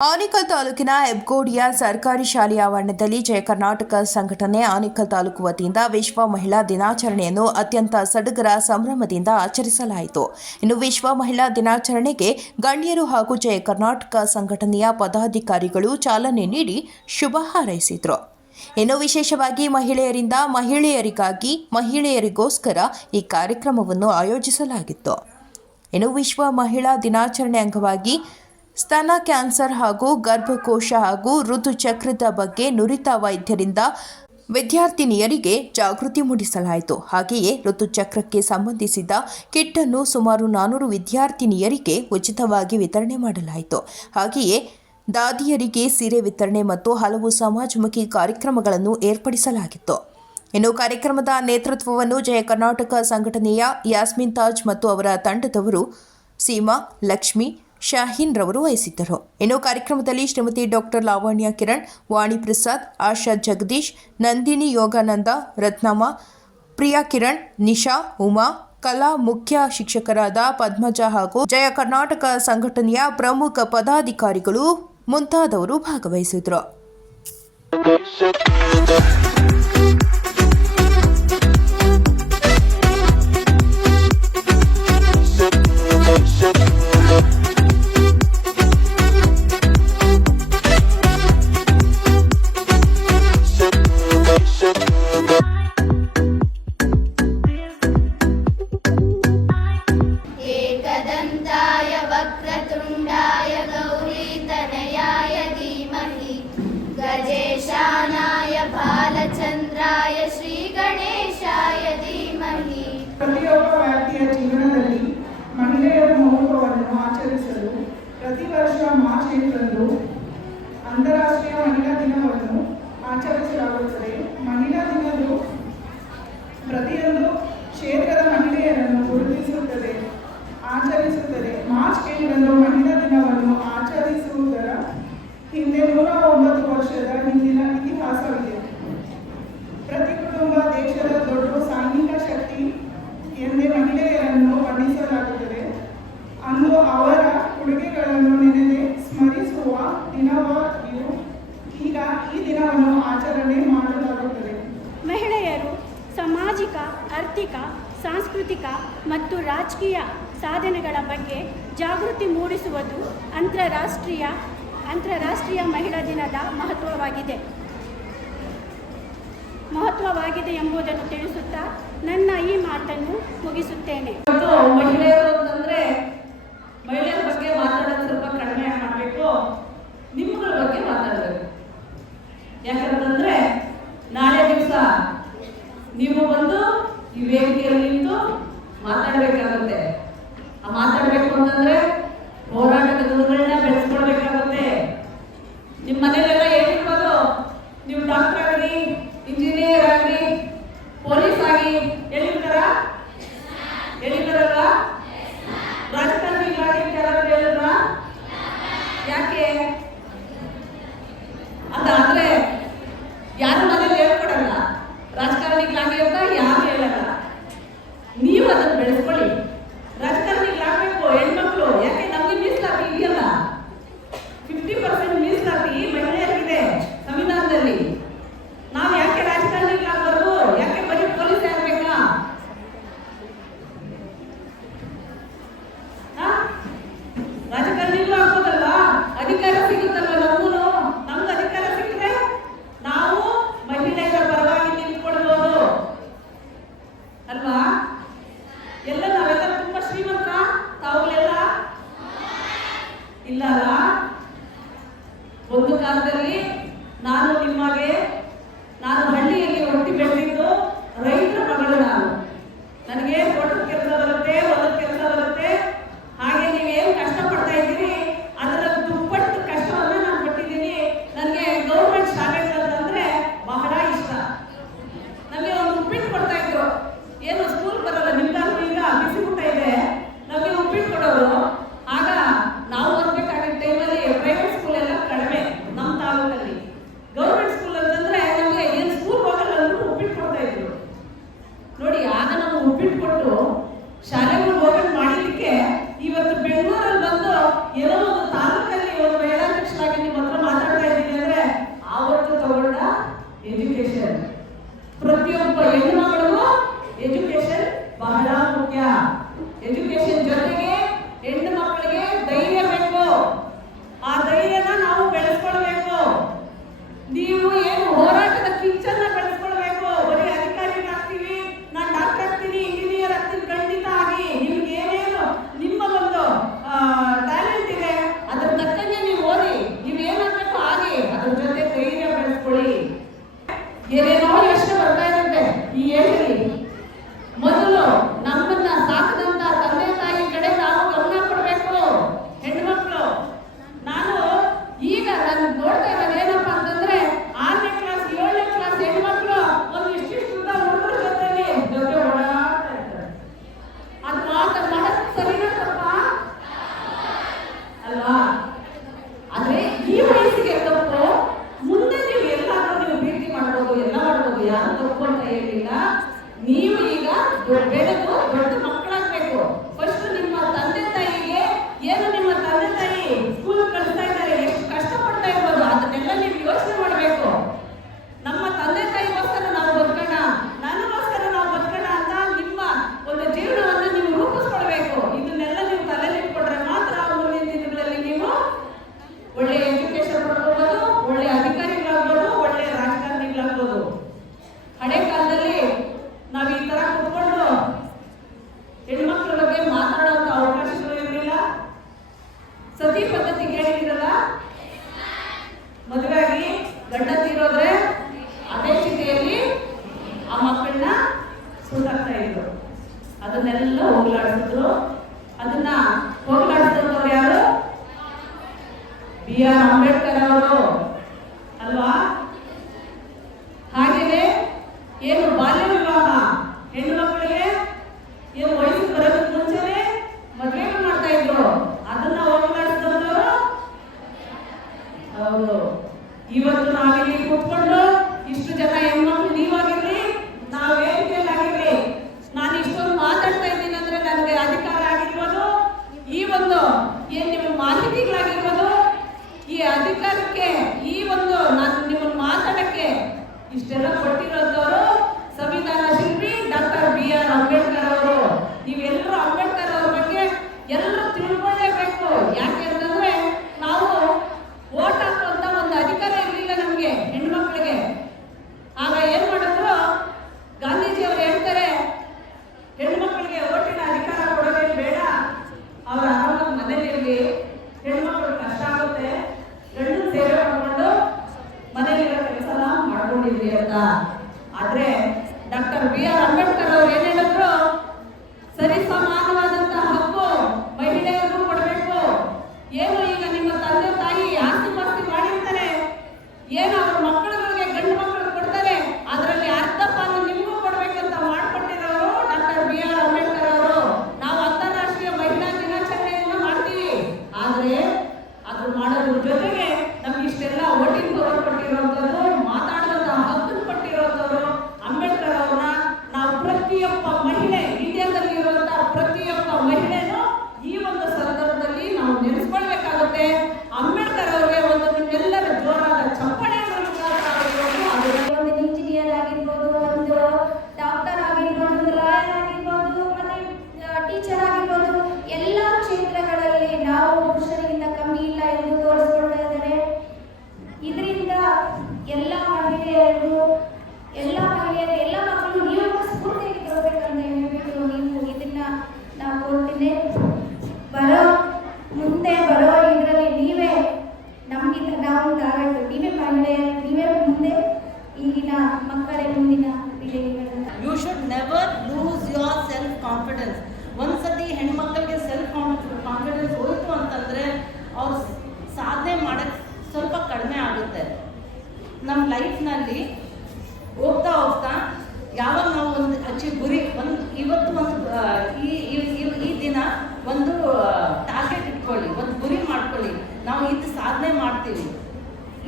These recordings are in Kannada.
ಆನೇಕಲ್ ತಾಲೂಕಿನ ಹೆಬ್ಗೋಡಿಯ ಸರ್ಕಾರಿ ಶಾಲೆಯ ಆವರಣದಲ್ಲಿ ಜಯ ಕರ್ನಾಟಕ ಸಂಘಟನೆ ಆನೇಕಲ್ ತಾಲೂಕು ವತಿಯಿಂದ ವಿಶ್ವ ಮಹಿಳಾ ದಿನಾಚರಣೆಯನ್ನು ಅತ್ಯಂತ ಸಡಗರ ಸಂಭ್ರಮದಿಂದ ಆಚರಿಸಲಾಯಿತು. ಇನ್ನು ವಿಶ್ವ ಮಹಿಳಾ ದಿನಾಚರಣೆಗೆ ಗಣ್ಯರು ಹಾಗೂ ಜಯ ಕರ್ನಾಟಕ ಸಂಘಟನೆಯ ಪದಾಧಿಕಾರಿಗಳು ಚಾಲನೆ ನೀಡಿ ಶುಭ ಹಾರೈಸಿದರು. ಇನ್ನು ವಿಶೇಷವಾಗಿ ಮಹಿಳೆಯರಿಗಾಗಿ ಮಹಿಳೆಯರಿಗೋಸ್ಕರ ಈ ಕಾರ್ಯಕ್ರಮವನ್ನು ಆಯೋಜಿಸಲಾಗಿತ್ತು. ಇನ್ನು ವಿಶ್ವ ಮಹಿಳಾ ದಿನಾಚರಣೆ ಅಂಗವಾಗಿ ಸ್ತನ ಕ್ಯಾನ್ಸರ್ ಹಾಗೂ ಗರ್ಭಕೋಶ ಹಾಗೂ ಋತುಚಕ್ರದ ಬಗ್ಗೆ ನುರಿತ ವೈದ್ಯರಿಂದ ವಿದ್ಯಾರ್ಥಿನಿಯರಿಗೆ ಜಾಗೃತಿ ಮೂಡಿಸಲಾಯಿತು. ಹಾಗೆಯೇ ಋತುಚಕ್ರಕ್ಕೆ ಸಂಬಂಧಿಸಿದ ಕಿಟ್ ಅನ್ನು ಸುಮಾರು 400 ವಿದ್ಯಾರ್ಥಿನಿಯರಿಗೆ ಉಚಿತವಾಗಿ ವಿತರಣೆ ಮಾಡಲಾಯಿತು. ಹಾಗೆಯೇ ದಾದಿಯರಿಗೆ ಸೀರೆ ವಿತರಣೆ ಮತ್ತು ಹಲವು ಸಮಾಜಮುಖಿ ಕಾರ್ಯಕ್ರಮಗಳನ್ನು ಏರ್ಪಡಿಸಲಾಗಿತ್ತು. ಇನ್ನು ಕಾರ್ಯಕ್ರಮದ ನೇತೃತ್ವವನ್ನು ಜಯ ಕರ್ನಾಟಕ ಸಂಘಟನೆಯ ಯಾಸ್ಮಿನ್ ತಾಜ್ ಮತ್ತು ಅವರ ತಂಡದವರು ಸೀಮಾ, ಲಕ್ಷ್ಮಿ, ಶಾಹೀನ್ ರವರು ವಹಿಸಿದ್ದರು. ಇನ್ನು ಕಾರ್ಯಕ್ರಮದಲ್ಲಿ ಶ್ರೀಮತಿ ಡಾಕ್ಟರ್ ಲಾವಣ್ಯ ಕಿರಣ್, ವಾಣಿ ಪ್ರಸಾದ್, ಆಶಾ ಜಗದೀಶ್, ನಂದಿನಿ ಯೋಗಾನಂದ, ರತ್ನಮ್ಮ, ಪ್ರಿಯಾ ಕಿರಣ್, ನಿಶಾ, ಉಮಾ, ಕಲಾ ಮುಖ್ಯ ಶಿಕ್ಷಕರಾದ ಪದ್ಮಜ ಹಾಗೂ ಜಯ ಕರ್ನಾಟಕ ಸಂಘಟನೆಯ ಪ್ರಮುಖ ಪದಾಧಿಕಾರಿಗಳು ಮುಂತಾದವರು ಭಾಗವಹಿಸಿದರು. वक्रतुण्डाय गौरीतनयाय धीमहि गजेशानाय बालचन्द्राय श्रीगणेशाय धीमहि. ಪ್ರತಿಯೊಬ್ಬ ವ್ಯಕ್ತಿಯ ಜೀವನದಲ್ಲಿ ಮಹಿಳೆಯರ ಮಹತ್ವವನ್ನು ಆಚರಿಸಲು ಪ್ರತಿ ವರ್ಷ ಮಾರ್ಚ್ 8ರಂದು ಅಂತಾರಾಷ್ಟ್ರೀಯ ಮಹಿಳಾ ದಿನವನ್ನು ಆಚರಿಸಲಾಗುತ್ತದೆ. ಮಹಿಳಾ ದಿನವು ಪ್ರತಿಯೊಂದು ಕ್ಷೇತ್ರದ ಮಹಿಳೆಯರನ್ನು ಗುರುತಿಸುತ್ತದೆ, ಆಚರಿಸುತ್ತದೆ. ಮಾರ್ಚ್ 8ರಂದು ಮಹಿಳಾ ದಿನವನ್ನು ಆಚರಿಸುವುದರ ಹಿಂದೆ 109 ವರ್ಷದ ಹಿಂದಿನ ಇತಿಹಾಸವಿದೆ. ಪ್ರತಿ ಕುಟುಂಬ ದೇಶದ ದೊಡ್ಡ ಸೈನಿಕ ಶಕ್ತಿ ಎಂದೇ ಮಹಿಳೆಯರನ್ನು ಬಣ್ಣಿಸಲಾಗುತ್ತದೆ. ಅಂದು ಅವರ ಕೊಡುಗೆಗಳನ್ನು ನೆನೆದೇ ಸ್ಮರಿಸುವ ದಿನವಾಗಿಯೂ ಈಗ ಈ ದಿನವನ್ನು ಆಚರಣೆ ಮಾಡಲಾಗುತ್ತದೆ. ಮಹಿಳೆಯರು ಸಾಮಾಜಿಕ, ಆರ್ಥಿಕ, ಸಾಂಸ್ಕೃತಿಕ ಮತ್ತು ರಾಜಕೀಯ ಸಾಧನೆಗಳ ಬಗ್ಗೆ ಜಾಗೃತಿ ಮೂಡಿಸುವುದು ಅಂತಾರಾಷ್ಟ್ರೀಯ ಮಹಿಳಾ ದಿನದ ಮಹತ್ವವಾಗಿದೆ ಎಂಬುದನ್ನು ತಿಳಿಸುತ್ತಾ ನನ್ನ ಈ ಮಾತನ್ನು ಮುಗಿಸುತ್ತೇನೆ. ಮಹಿಳೆಯರು ಅಂತಂದ್ರೆ ಮಹಿಳೆಯರ ಬಗ್ಗೆ ಮಾತಾಡೋದು ಸ್ವಲ್ಪ ಕಡಿಮೆ ಮಾಡಬೇಕು, ನಿಮ್ಮಗಳ ಬಗ್ಗೆ ಮಾತಾಡಬೇಕು. ಯಾಕಂತಂದ್ರೆ ನಾಳೆ ದಿವಸ ನೀವು ಬಂದು ಈ ವೇದಿಕೆಯಲ್ಲಿ ನಿಂತು ಮಾತಾಡಬೇಕಾಗುತ್ತೆ. ಮಾತಾಡಬೇಕು ಅಂತಂದ್ರೆ ಹೋರಾಟದ ಗುರುಗಳನ್ನ ಬೆಳೆಸ್ಕೊಳ್ಬೇಕಾಗುತ್ತೆ. ನಿಮ್ಮ ಮನೆಯಲ್ಲೆಲ್ಲ ಹೇಳಿರ್ಬೋದು, ನೀವು ಡಾಕ್ಟರ್ ಆಗಲಿ, ಇಂಜಿನಿಯರ್ ಆಗಲಿ, ಪೊಲೀಸ್ ಆಗಿ ಹೇಳಿರ್ತಾರಲ್ವಾ? ರಾಜಕಾರಣಿಗಳಾಗಿ ಯಾರಾದ್ರೂ ಹೇಳಿದ್ರ? ಯಾಕೆ ಅದಾದ್ರೆ ಯಾರು ಮನೇಲಿ ಹೇಳ್ಕೊಡಲ್ಲ, ರಾಜಕಾರಣಿಗಳಾಗಿ ಅಂತ ಯಾರು ಹೇಳಲ್ಲ. ನೀವು ಅದನ್ನು ಬೆಳೆಸ್ಕೊಳ್ಳಿ. ರಾಜಕಾರಣಿಗಳಾಗಬೇಕು ಹೆಣ್ಮಕ್ಳು. ಯಾಕೆ ನಮಗೆ ಮೀಸಲಾತಿ ಇದೆಯಲ್ಲ, 50% ಮೀಸಲಾತಿ ಮಹಿಳೆಯರಿಗಿದೆ ಸಂವಿಧಾನದಲ್ಲಿ. ನಾವು ಯಾಕೆ ರಾಜಕಾರಣಿಗಳಾಗಬಾರ್ದು? ಯಾಕೆ ಬರೀ ಪೊಲೀಸ್ ಆಗ್ಬೇಕಾ? ರಾಜಕಾರಣಿಗಳು ಆಗ್ಬೋದಲ್ಲ, ಅಧಿಕಾರ ಸಿಗುತ್ತಲ್ವ. ನಮ್ಗೆ ಅಧಿಕಾರ ಸಿಕ್ಕರೆ ನಾವು ಮಹಿಳೆಯರ ಪರವಾಗಿ ನಿಂತ್ಕೊಳ್ಬೋದು ಅಲ್ವಾ? ಎಲ್ಲ ನಾವೆಲ್ಲ ತುಂಬಾ ಶ್ರೀಮಂತರ, ತಾವುಗಳೆಲ್ಲ ಇಲ್ಲಲ್ಲ. ಒಂದು ಕಾಲದಲ್ಲಿ ನಾನು ಹಳ್ಳಿಯಲ್ಲಿ ಹುಟ್ಟಿ ಬೆಳೆದಿದ್ದು ರೈತರ ಮಗಳು. ನನಗೆ ತೋಟದ ಕೆಲಸ ಬರುತ್ತೆ, ಹೊಲದ ಕೆಲಸ ಬರುತ್ತೆ. ಹಾಗೆ ನೀವೇನು ಕಷ್ಟಪಡ್ತಾ ಇದ್ದೀರಿ ಅದರ ದುಪ್ಪಟ್ಟು ಕಷ್ಟವನ್ನ ನಾನು ಪಟ್ಟಿದ್ದೀನಿ. ನನಗೆ ಗೌರ್ಮೆಂಟ್ ಶಾಲೆಗಳಂತಂದ್ರೆ ಬಹಳ ಇಷ್ಟ. ನಮಗೆ ಒಂದು ಉಪ್ಪಿಟ್ಟು ಕೊಡ್ತಾ ಇದ್ರು, ಏನು ಸ್ಕೂಲ್ ಬರಲ್ಲ, ನಿಮ್ಗಾದ್ರೂ ಈಗ ಬಿಸಿ ಊಟ ಇದೆ, ನಮಗೆ ಉಪ್ಪಿಟ್ಟು ಕೊಡೋರು. ಆಗ ನಾವು ಓದ್ಬೇಕಾಗಿದ್ದ ಟೈಮಲ್ಲಿ ಪ್ರೈವೇಟ್ ಸ್ಕೂಲ್ ಎಲ್ಲ ಕಡಿಮೆ ನಮ್ಮ ತಾಲೂಕಲ್ಲಿ. ಗೌರ್ಮೆಂಟ್ ಸ್ಕೂಲ್ ಅಂತಂದ್ರೆ ನಮಗೆ ಏನು ಸ್ಕೂಲ್ ಹೋಗಲ್ಲ ಅಂದ್ರೂ ಉಪ್ಪಿಟ್ಟು ಕೊಡ್ತಾ ಇದ್ರು ನೋಡಿ. ಆಗ ನಾವು ಉಪ್ಪಿಟ್ಟು ಕೊಟ್ಟು ಮದುವೆ ಆಗಿ ಗಂಡ ತೀರೋದ್ರೆ ಅದೇ ಚಿತೆಯಲ್ಲಿ ಆ ಮಕ್ಕಳನ್ನ ಸುಟ್ಟಾಕ್ತಾ ಇದ್ರು. ಅದನ್ನೆಲ್ಲ ಹೋಗ್ಲಾಡಿಸಿದ್ರು. ಅದನ್ನ ಹೋಗ್ಲಾಡಿಸಿದವರು ಯಾರು? B.R. ಅಂಬೇಡ್ಕರ್ ಅವರು ಅಲ್ವಾ? ಹಾಗೆಯೇ ಏನು ಬಾಲ್ಯ ವಿವಾಹ, ಹೆಣ್ಣು ಮಕ್ಕಳಿಗೆ ಏನು ವಯಸ್ಸು ಬರೋದಕ್ಕೆ ಮುಂಚೆನೆ ಮದುವೆ ಮಾಡ್ತಾ ಇದ್ರು. ಅದನ್ನ ಹೋಗ್ಲಾಡಿಸಿದವರು ಹೌದು. ಇವತ್ತು ನಾವಿಲ್ಲಿ ಕೂತ್ಕೊಂಡು ಇಷ್ಟು ಜನ ಹೆಣ್ಮಕ್ಳು ನೀವಾಗಿರ್ಲಿ, ನಾವು ವೇದಿಕೆಯಲ್ಲಾಗಿರ್ಲಿ, ನಾನು ಇಷ್ಟೊಂದು ಮಾತಾಡ್ತಾ ಇದ್ದೀನಿ ಅಂದ್ರೆ ನನಗೆ ಅಧಿಕಾರ ಆಗಿರ್ಬೋದು, ಈ ಒಂದು ಏನ್ ನಿಮ್ಮ ಮಾಹಿತಿಗಳಾಗಿರ್ಬೋದು, ಈ ಅಧಿಕಾರಕ್ಕೆ ಈ ಒಂದು ನಾನು ನಿಮ್ಮನ್ನು ಮಾತಾಡಕ್ಕೆ ಇಷ್ಟೆಲ್ಲ ಕೊಟ್ಟಿರೋದವರು ಸಂವಿಧಾನ ಶಿಲ್ಪಿ ಡಾಕ್ಟರ್ B.R. ಅಂಬೇಡ್ಕರ್ ಅವರು. ನೀವೆಲ್ಲರೂ ಅಂಬೇಡ್ಕರ್ ಅವ್ರ ಬಗ್ಗೆ ಎಲ್ಲರೂ ತಿಳ್ಕೊಳ್ಳೇಬೇಕು. ಯಾಕೆ ಅಂತಂದ್ರೆ ನಾವು ವೋಟ್ ಹಾಕುವಂತ ಒಂದು ಅಧಿಕಾರ ಇರಲಿಲ್ಲ ನಮಗೆ ಹೆಣ್ಮಕ್ಳಿಗೆ. ಆಗ ಏನ್ ಮಾಡಿದ್ರು, ಗಾಂಧೀಜಿ ಅವರು ಹೇಳ್ತಾರೆ ಹೆಣ್ಮಕ್ಳಿಗೆ ಓಟಿನ ಅಧಿಕಾರ ಕೊಡೋದೇನು ಬೇಡ, ಅವ್ರ ಆರಾಮಾಗಿ ಮನೇಲಿರಲಿ, ಹೆಣ್ಮಕ್ಳು ಕಷ್ಟ ಆಗುತ್ತೆ, ಗಂಡು ಸೇವೆ ಮಾಡ್ಕೊಂಡು ಮನೇಲಿರೋ ಕೆಲಸ ಮಾಡ್ಕೊಂಡಿದ್ರಿ ಅಂತ. ಆದ್ರೆ ಡಾಕ್ಟರ್ B.R. ಅಂಬೇಡ್ಕರ್ ಅವರು ಏನ್ ಹೇಳಿದ್ರು, ಸರಿ ಸಮಾನವಾದಂತಹ ಹಕ್ಕು ಮಹಿಳೆಯರಿಗೂ ಕೊಡಬೇಕು. ಏನು ಈಗ ನಿಮ್ಮ ತಂದೆ ತಾಯಿ ಆಸ್ತಿ ಪಾಸ್ತಿ ಮಾಡಿರ್ತಾರೆ, ಏನು ಅವ್ರ ಮಕ್ಕಳುಗಳಿಗೆ ಗಂಡು ಮಕ್ಕಳು ಕೊಡ್ತಾರೆ, ಅದರಲ್ಲಿ ಅರ್ಧ ಪಾಲು ನಿಮಗೂ ಕೊಡ್ಬೇಕಂತ ಮಾಡ್ಕೊಟ್ಟಿರೋರು ಡಾಕ್ಟರ್ B.R. ಅಂಬೇಡ್ಕರ್ ಅವರು. ನಾವು ಅಂತಾರಾಷ್ಟ್ರೀಯ ಮಹಿಳಾ ದಿನಾಚರಣೆಯನ್ನ ಮಾಡ್ತೀವಿ, ಆದ್ರೆ ಅದು ಮಾಡೋದ್ರ ಜೊತೆಗೆ ನಮ್ಗೆ ಇಷ್ಟೆಲ್ಲ ವೋಟಿಂಗ್ ಪವರ್ ಕೊಟ್ಟಿರೋಂಥದ್ದು, ಮಾತಾಡುವಂತಹ ಹಕ್ಕು ಕೊಟ್ಟಿರೋಂಥವ್ರು ಅಂಬೇಡ್ಕರ್ ಅವ್ರನ್ನ ನಾವು ಪ್ರತಿಯೊಬ್ಬ ಮಹಿಳೆ, ಇಂಡಿಯಾದಲ್ಲಿ ಇರುವಂತಹ ಪ್ರತಿಯೊಬ್ಬ ಮಹಿಳೆನೂ ಈ ಒಂದು ಸಂದರ್ಭದಲ್ಲಿ ನಾವು ನೆನೆಸ್ಕೊಳ್ಬೇಕಾಗುತ್ತೆ. ಅಂಬೇಡ್ಕರ್ ಅವರಿಗೆ ಒಂದು ನಿಮ್ಮೆಲ್ಲರ ಜೋರಾದ ಚಪ್ಪಾಳೆಗಳ ಮುಖಾಂತರ ಒಂದು ಇಂಜಿನಿಯರ್ ಆಗಿರ್ಬೋದು, ಒಂದು ಡಾಕ್ಟರ್ ಆಗಿರ್ಬೋದು, ಒಂದು ಲಾಯರ್ ಆಗಿರ್ಬೋದು, ಮತ್ತೆ ಟೀಚರ್ ಆಗಿರ್ಬೋದು, ಎಲ್ಲ ಕ್ಷೇತ್ರಗಳಲ್ಲಿ ನಾವು ಪುರುಷರಿಗಿಂತ ಕಮ್ಮಿ ಇಲ್ಲ ಎಂದು ತೋರಿಸ್ಕೊಳ್ತಾ ಇದ್ದಾರೆ. ಇದರಿಂದ ಎಲ್ಲ ಮಹಿಳೆಯರು, ಎಲ್ಲ ಮಕ್ಕಳು ನೀವು ಸ್ಫೂರ್ತಿಯಾಗಿ ತಗೋಬೇಕಂತ ಹೇಳ್ಬಿಟ್ಟು ನೀವು ಇದನ್ನ ನಾವು ಕೊಡ್ತೀನಿ. ಮುಂದೆ ಬರೋ ಇದರಲ್ಲಿ ನೀವೇ ನಮಗಿಂತ ನಾವು ತಾರಾಯ್ತು, ನೀವೇ ಮಹಿಳೆಯರು, ನೀವೇ ಮುಂದೆ ಈಗಿನ ಮಕ್ಕಳೇ ಮುಂದಿನ ಪೀಳಿಗೆಗಳನ್ನ. You should never lose your self confidence. ಒಂದ್ಸತಿ ಹೆಣ್ಮಕ್ಳಿಗೆ ಸೆಲ್ಫ್ ಕಾನ್ಫಿಡೆನ್ಸ್ ಹೋಯಿತು ಅಂತಂದರೆ ಅವ್ರು ಸಾಧನೆ ಮಾಡೋಕ್ಕೆ ಸ್ವಲ್ಪ ಕಡಿಮೆ ಆಗುತ್ತೆ. ನಮ್ಮ ಲೈಫ್ನಲ್ಲಿ ಹೋಗ್ತಾ ಹೋಗ್ತಾ ಯಾವಾಗ ನಾವು ಒಂದು ಗುರಿ ಇವತ್ತು ಈ ದಿನ ಒಂದು ಟಾರ್ಗೆಟ್ ಇಟ್ಕೊಳ್ಳಿ, ಒಂದು ಗುರಿ ಮಾಡ್ಕೊಳ್ಳಿ, ನಾವು ಇದು ಸಾಧನೆ ಮಾಡ್ತೀವಿ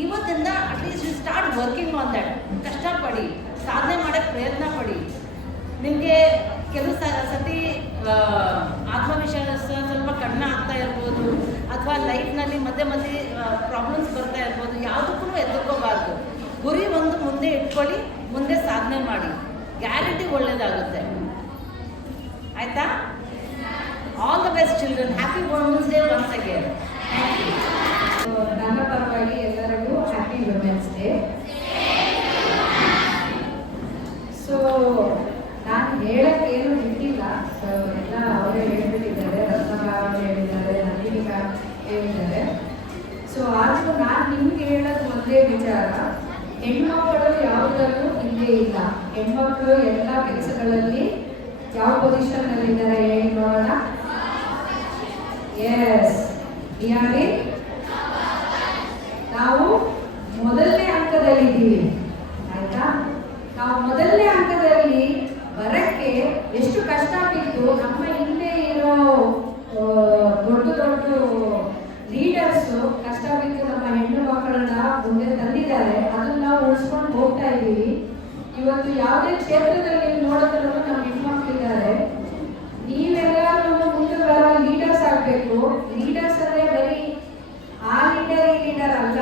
ಇವತ್ತಿಂದ. At least you start working on that. ಕಷ್ಟಪಡಿ, ಸಾಧನೆ ಮಾಡೋಕ್ಕೆ ಪ್ರಯತ್ನ ಪಡಿ. ನಿಮಗೆ ಕೆಲವು ಸತಿ ಆತ್ಮವಿಶ್ವಾಸ ಸ್ವಲ್ಪ ಕಡಿಮೆ ಆಗ್ತಾ ಇರ್ಬೋದು, ಅಥವಾ ಲೈಫ್ನಲ್ಲಿ ಮಧ್ಯೆ ಪ್ರಾಬ್ಲಮ್ಸ್ ಬರ್ತಾ ಇರ್ಬೋದು. ಯಾವುದಕ್ಕೂ ಎದುರ್ಕೋಬಾರ್ದು. ಗುರಿ ಒಂದು ಮುಂದೆ ಇಟ್ಕೊಳ್ಳಿ, ಮುಂದೆ ಸಾಧನೆ ಮಾಡಿ, ಗ್ಯಾರಂಟಿ ಒಳ್ಳೆಯದಾಗುತ್ತೆ. ಆಯಿತಾ? All the best children. Happy women's day once again. ನನ್ನ ಪರವಾಗಿ ಎಲ್ಲರಿಗೂ ಹ್ಯಾಪಿ ವುಮೆನ್ಸ್ ಡೇ. ಸೊ ನಾನು ಹೇಳಕ್ಕೇನು ಇಟ್ಟಿಲ್ಲ, ಎಲ್ಲ ಅವರೇ ಹೇಳ್ಬಿಟ್ಟಿದ್ದಾರೆ. ರತ್ನಮ್ಮ ಅವರು ಹೇಳಿದ್ದಾರೆ, ನಂದಿನಿ ಮ್ಯಾಮ್ ಹೇಳಿದ್ದಾರೆ. ಸೊ ಆದರೂ ನಾನು ನಿಮ್ಗೆ ಹೇಳೋದು ಒಂದೇ ವಿಚಾರ, ಹೆಣ್ಮಕ್ಕಳು ಯಾವುದಲ್ಲೂ ಹಿಂದೆ ಇಲ್ಲ. ಹೆಣ್ಮಕ್ಳು ಎಲ್ಲ ಕೆಲಸಗಳಲ್ಲಿ ಯಾವ ಪೊಸಿಷನ್ನಲ್ಲಿದ್ದಾರೆ ಹೇಳಿ ನೋಡೋಣ. ಎಸ್, ನಾವು ಮೊದಲನೇ ಅಂಕದಲ್ಲಿದ್ದೀವಿ. ಆಯ್ತಾ? ನಾವು ಮೊದಲನೇ ಅಂಕದಲ್ಲಿ ಬರಕ್ಕೆ ಎಷ್ಟು ಕಷ್ಟ ಬಿದ್ದು ನಮ್ಮ ಹಿಂದೆ ಇರೋ ದೊಡ್ಡ ಲೀಡರ್ಸು ಕಷ್ಟ ಬಿದ್ದು ನಮ್ಮ ಹೆಣ್ಣು ಮಕ್ಕಳನ್ನ ಮುಂದೆ ತಂದಿದ್ದಾರೆ. ಅದನ್ನ ನಾವು ಉಳಿಸ್ಕೊಂಡು ಹೋಗ್ತಾ ಇದ್ದೀವಿ. ಇವತ್ತು ಯಾವುದೇ ಕ್ಷೇತ್ರದಲ್ಲಿ ನೋಡಿದ್ರು ನಮ್ಮ ಹೆಣ್ಮಕ್ಳಿದ್ದಾರೆ. ನೀವೆಲ್ಲರೂ ಮುಂದೆ ಬರೋ ಲೀಡರ್ಸ್ ಆಗಬೇಕು. ಲೀಡರ್ಸ್ ಅಂದರೆ ಬರೀ ಆ ಲೀಡರ್ ಅಲ್ಲ,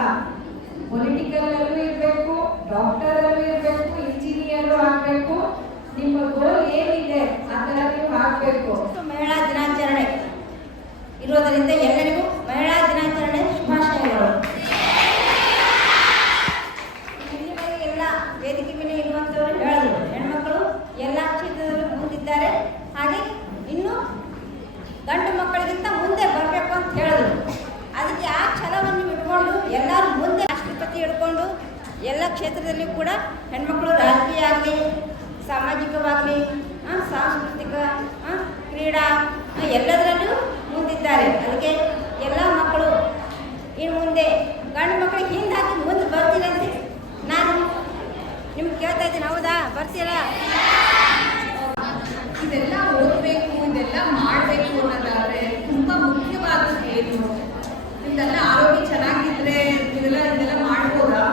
ಪೊಲಿಟಿಕಲ್ಲೂ ಇರಬೇಕು, ಡಾಕ್ಟರಲ್ಲೂ ಇರಬೇಕು, ಇಂಜಿನಿಯರು ಆಗಬೇಕು. ನಿಮ್ಮ ಗೋಲ್ ಏನಿದೆ ಆ ಥರ ನೀವು ಆಗಬೇಕು. ಮಹಿಳಾ ದಿನಾಚರಣೆ ಇರೋದರಿಂದ ಎಲ್ಲರಿಗೂ ಮಹಿಳಾ ದಿನಾಚರಣೆ ಶುಭಾಶಯಗಳು. ಎಲ್ಲ ವೇದಿಕೆ ಮೇಲೆ ಇರುವಂಥವರು ಹೇಳಿದ್ರು, ಹೆಣ್ಮಕ್ಕಳು ಎಲ್ಲ ಕ್ಷೇತ್ರದಲ್ಲೂ ಮುಂದಿದ್ದಾರೆ, ಹಾಗೆ ಇನ್ನು ಗಂಡು ಮಕ್ಕಳಿಗಿಂತ ಮುಂದೆ ಬರಬೇಕು ಅಂತ ಹೇಳಿದ್ರು. ಅದಕ್ಕೆ ಆ ಛಲವನ್ನು ಇಟ್ಕೊಂಡು ಎಲ್ಲರೂ ಮುಂದೆ ರಾಷ್ಟ್ರಪತಿ ತಿಳ್ಕೊಂಡು ಎಲ್ಲ ಕ್ಷೇತ್ರದಲ್ಲೂ ಕೂಡ ಹೆಣ್ಮಕ್ಳು ರಾಜಕೀಯ ಆಗಲಿ, ಸಾಮಾಜಿಕವಾಗಲಿ, ಸಾಂಸ್ಕೃತಿಕ, ಕ್ರೀಡಾ ಎಲ್ಲದರಲ್ಲೂ ಮುಂದಿದ್ದಾರೆ. ಅದಕ್ಕೆ ಎಲ್ಲ ಮಕ್ಕಳು ಇನ್ನು ಮುಂದೆ ಗಂಡು ಮಕ್ಕಳಿಗೆ ಹಿಂದಾಗಿ ಮುಂದೆ ಬರ್ತೀರಂತೆ ನಾನು ನಿಮ್ಗೆ ಕೇಳ್ತಾ ಇದ್ದೀನಿ. ಹೌದಾ? ಬರ್ತೀರಾ? ಇದೆಲ್ಲ ಓದಬೇಕು, ಇದೆಲ್ಲ ಮಾಡಬೇಕು ಅನ್ನೋದಾದರೆ ತುಂಬ ಮುಖ್ಯವಾದದ್ದು ಏನು? ನಿಮ್ದೆಲ್ಲ ಆರೋಗ್ಯ ಚೆನ್ನಾಗಿದ್ರೆ ಇದೆಲ್ಲ ಮಾಡ್ಬೋದಾ?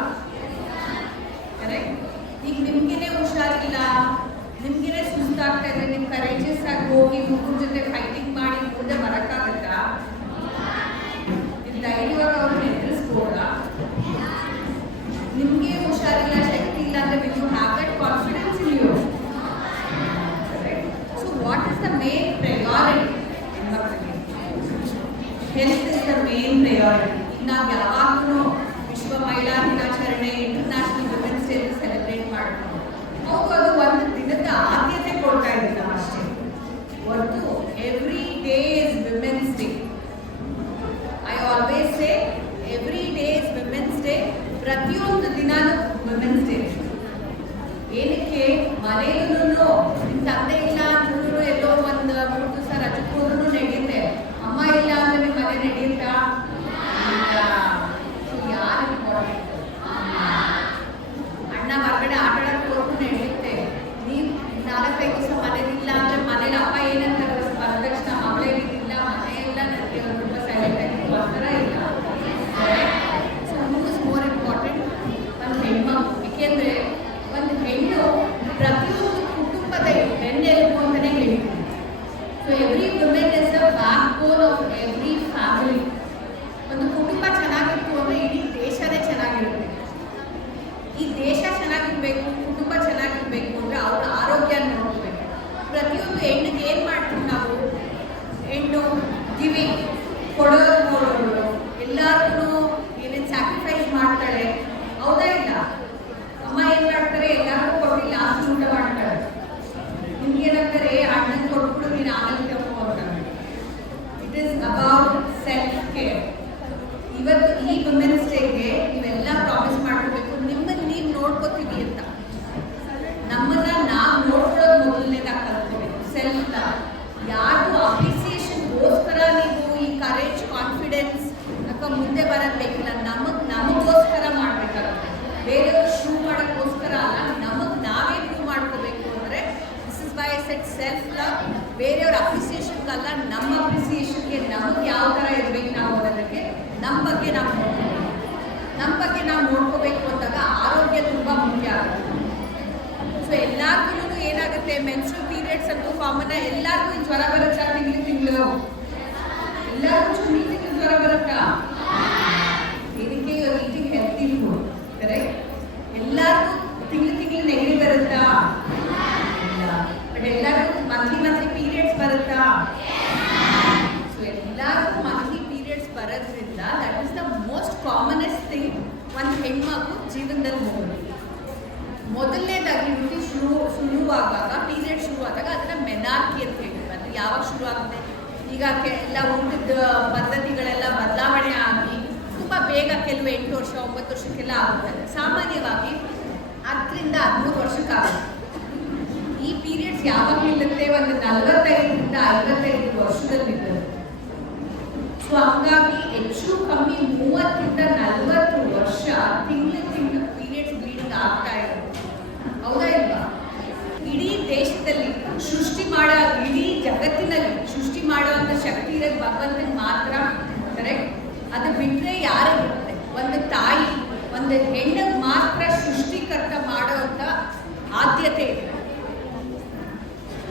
ಕರೆಕ್ಟ್. ಈಗ ನಿಮ್ಗೇನೆ ಹುಷಾರಿಲ್ಲ, ನಿಮ್ಗೇನೆ ಸುಸ್ತಾಗ್ತಾ ಇದೆ, ನಿಮ್ಮ ಕರೇಜಸ್ ಆಗಿ ಹೋಗಿ ಹುಡುಗರ ಜೊತೆ ಫೈಟಿಂಗ್ ಮಾಡಿ ಮುಂದೆ ಬರೋಕ್ಕಾಗತ್ತಾ? ಇದು ಧೈರ್ಯವಾಗಿ ಅವ್ರನ್ನ ಎದುರಿಸ್ಬೋದಾ? ನಿಮಗೆ ಹುಷಾರಿಲ್ಲ, ಶಕ್ತಿ ಇಲ್ಲ ಅಂದರೆ you have that confidence in you. So what is the main priority? Health is the main priority. ಈಗ ನಾವು ಯಾವಾಗಲೂ ವಿಶ್ವ ಮಹಿಳಾ ದಿನಾಚರಣೆ, ಇಂಟರ್ನ್ಯಾಷನಲ್ ವುಮೆನ್ಸ್ ಡೇ ಸೆಲೆಬ್ರೇಟ್ ಮಾಡ್ತೀವಿ. ಹೌದು, ಅದು ಒಂದು ದಿನದ ಆದ್ಯತೆ ಕೊಡ್ತಾ ಇದ್ದೀವಿ ನಾವು ಅಷ್ಟೇ ಹೊರತು every day is women's day. I always say every day is women's day. ಪ್ರತಿಯೊಂದು ದಿನಾನು ವಿಮೆನ್ಸ್ ಡೇ. ಏನಕ್ಕೆ? ಮನೆಯಲ್ಲೂ ನಿಮ್ಮ ತಂದೆ ಇಲ್ಲ ಅಂದ್ರೂ ಎಲ್ಲೋ ಒಂದು 3 ದಿವಸ ರಜಕ್ಕೆ ಹೋದ್ರೂ ನಡೆಯುತ್ತೆ. ಅಮ್ಮ ಇಲ್ಲ ಅಂದ್ರೆ ನಿಮ್ಮ ಮನೆ ನಡೆಯುತ್ತಾ? ಯಾರು ಇಂಪಾರ್ಟೆಂಟ್? ಅಣ್ಣ ಹೊರಗಡೆ ಆಟ ಆಡಕ್ಕೆ ಹೋದ್ರೂ ನಡೆಯುತ್ತೆ. ನೀವು 4-5 ದಿವಸ ಮನೇಲಿಲ್ಲ ಅಂದ್ರೆ ಮನೇಲಿ ಅಪ್ಪ ಏನಂತಾರೆ? ಬಂದ ತಕ್ಷಣ ಮಗಳೇನಿಲ್ಲ, ಮನೆಯೆಲ್ಲ ನನಗೆ ತುಂಬ ಸೈಲೆಂಟ್ ಆಗಿ ಆ ಥರ ಇಲ್ಲ. So who is more important? ಒಂದು ಹೆಣ್ಮಗು. ಏಕೆಂದರೆ ಒಂದು ಹೆಣ್ಣು ಪ್ರತಿಯೊಂದು ಕುಟುಂಬದ ಬೆನ್ನೆಲುಬು ಅಂತಲೇ ಹೇಳ್ತೀವಿ. So every women is a back bone of every family. ಒಂದು ಕುಟುಂಬ ಚೆನ್ನಾಗಿತ್ತು ಅಂದರೆ ಇಡೀ ದೇಶನೇ ಚೆನ್ನಾಗಿರುತ್ತೆ. ಈ ದೇಶ ಚೆನ್ನಾಗಿರಬೇಕು, ಕುಟುಂಬ ಚೆನ್ನಾಗಿರಬೇಕು ಅಂದರೆ ಅವ್ರ ಆರೋಗ್ಯ ನೋಡಬೇಕು. ಪ್ರತಿಯೊಂದು ಹೆಣ್ಣಿಗೆ ಏನು ಮಾಡ್ತೀವಿ ನಾವು? ಹೆಣ್ಣು ಗಿವಿಂಗ್, ಕೊಡೋದು ನೋಡೋದು, ಎಲ್ಲರಿಗೂ ಏನೇನು ಸ್ಯಾಕ್ರಿಫೈಸ್ ಮಾಡ್ತಾಳೆ. ಹೌದಾ ಇಲ್ಲ? ಅಮ್ಮ ಏನು ಮಾಡ್ತಾರೆ? ಎಲ್ಲರಿಗೂ ಕೊಟ್ಟು ಲಾಸ್ಟ್ ಊಟ ಮಾಡ್ತಾಳೆ. ನಿಮ್ಗೆ ಏನಂತಾರೆ? ಅಣ್ಣನ ಕೊಟ್ಬಿಡು, ನೀನು ಆಮೇಲೆ ತಗೋ ಅಂತಾರೆ. It is about self care. ಇವತ್ತು ಈ ವುಮೆನ್ಸ್ ಡೇಗೆ ನೀವೆಲ್ಲ ಪ್ರಾಮಿಸ್ ಮಾಡ್ಕೋಬೇಕು, ನಿಮ್ಮನ್ನು ನೀವು ನೋಡ್ಕೋತೀವಿ ಅಂತ. ನಮ್ಮನ್ನ ನಾವು ನೋಡ್ಕೊಳ್ಳೋದು ಮೊದಲನೇದಾಗಿ ಕಲ್ತ್ಕೋಬೇಕು. Self love. ಯಾರು ಅಪ್ರಿಸಿಯೇಷನ್ಗೋಸ್ಕರ ನೀವು ಈ ಕರೇಜ್, ಕಾನ್ಫಿಡೆನ್ಸ್ ಅಥವಾ ಮುಂದೆ ಬರೋದು ಬೇಕಿಲ್ಲ. ನಮಗೋಸ್ಕರ ಮಾಡಬೇಕಾಗುತ್ತೆ. ಬೇರೆಯವ್ರು ಶೂ ಮಾಡೋಕ್ಕೋಸ್ಕರ ಅಲ್ಲ, ನಮಗೆ ನಾವೇ ಪ್ರೂವ್ ಮಾಡ್ಕೋಬೇಕು. ಅಂದರೆ this is why I said self love. ಬೇರೆಯವ್ರ ಅಪ್ರಿಸಿಯೇಷನ್ಗಲ್ಲ, ನಮ್ಮ ಅಪ್ರಿಸಿಯೇಷನ್ಗೆ ನಮಗೆ ಯಾವ ಥರ ಇರಬೇಕು ನಾವು ಅನ್ನೋದಕ್ಕೆ ನಮ್ಮ ಬಗ್ಗೆ ನಾವು ನೋಡ್ಕೋಬೇಕು. ನಮ್ಮ ಬಗ್ಗೆ ನಾವು ನೋಡ್ಕೋಬೇಕು ಅಂದಾಗ ಆರೋಗ್ಯ ತುಂಬ ಮುಖ್ಯ ಆಗುತ್ತೆ. ಸೊ ಎಲ್ಲರಿಗೂ ಏನಾಗುತ್ತೆ? ಮೆನ್ಸ್ಟ್ರಲ್ ಪೀರಿಯಡ್ಸ್ ಅಂತೂ ಕಾಮನ್. ಎಲ್ಲರಿಗೂ ಜ್ವರ ಬರುತ್ತಾ? ತಿಂಗಳು ಎಲ್ಲರಿಗೂ ತಿಂಗಳು ಜ್ವರ ಬರುತ್ತಾ? ಇದಕ್ಕೆ ಈಟಿಂಗ್ ಹೆಲ್ತಿ ಫುಡ್. ಕರೆಕ್ಟ್. ಎಲ್ಲರಿಗೂ ತಿಂಗಳು ನೆಗಡಿ ಬರುತ್ತಾ? ಇಲ್ಲ. ಬಟ್ ಎಲ್ಲರಿಗೂ ಮಂತ್ಲಿ ಪೀರಿಯಡ್ಸ್ ಬರುತ್ತಾ? ಸೊ ಎಲ್ಲರಿಗೂ ಮಂತ್ಲಿ ಪೀರಿಯಡ್ಸ್ ಬರೋದ್ರಿಂದ that is the most commonest thing ಒಂದು ಹೆಣ್ಮಗು ಜೀವನದಲ್ಲಿ ಹೋಗೋದು. ಮೊದಲನೇದಾಗಿ ಋತು ಶುರುವಾದಾಗ, ಪೀರಿಯಡ್ ಶುರುವಾದಾಗ ಅದನ್ನು ಮೆನಾರ್ಕಿ ಅಂತ ಹೇಳ್ತೀವಿ. ಅದು ಯಾವಾಗ ಶುರು ಆಗುತ್ತೆ? ಈಗ ಎಲ್ಲ ಊಟದ ಪದ್ಧತಿಗಳೆಲ್ಲ ಬದಲಾವಣೆ ಆಗಿ ತುಂಬ ಬೇಗ ಕೆಲವು 8 ವರ್ಷ 9 ವರ್ಷಕ್ಕೆಲ್ಲ ಆಗುತ್ತದೆ. ಸಾಮಾನ್ಯವಾಗಿ 10ರಿಂದ 13 ವರ್ಷಕ್ಕಾಗುತ್ತೆ. ಈ ಪೀರಿಯಡ್ಸ್ ಯಾವಾಗ ನಿಲ್ಲುತ್ತೆ? ಒಂದು 45ರಿಂದ 55 ವರ್ಷದಲ್ಲಿ ನಿಲ್ಲುತ್ತೆ. ಸೊ ಹಂಗಾಗಿ ಹೆಚ್ಚು ಕಮ್ಮಿ 30ರಿಂದ 40 ವರ್ಷ ತಿಂಗಳು ಪೀರಿಯಡ್ಸ್ ಬ್ಲೀಡಿಂಗ್ ಆಗ್ತಾ ಇರುತ್ತೆ. ಹೌದಾ ಇಲ್ವಾ? ಇಡೀ ದೇಶದಲ್ಲಿ ಇಡೀ ಜಗತ್ತಿನಲ್ಲಿ ಸೃಷ್ಟಿ ಮಾಡುವಂಥ ಶಕ್ತಿ ಇರೋದು ಭಗವಂತನಿಗೆ ಮಾತ್ರ. ಕರೆಕ್ಟ್. ಅದು ಬಿಟ್ಟರೆ ಯಾರಿಗಿರುತ್ತೆ? ಒಂದು ತಾಯಿ, ಒಂದು ಹೆಣ್ಣಿಗೆ ಮಾತ್ರ ಸೃಷ್ಟಿಕರ್ತ ಮಾಡುವಂಥ ಆದ್ಯತೆ ಇದೆ.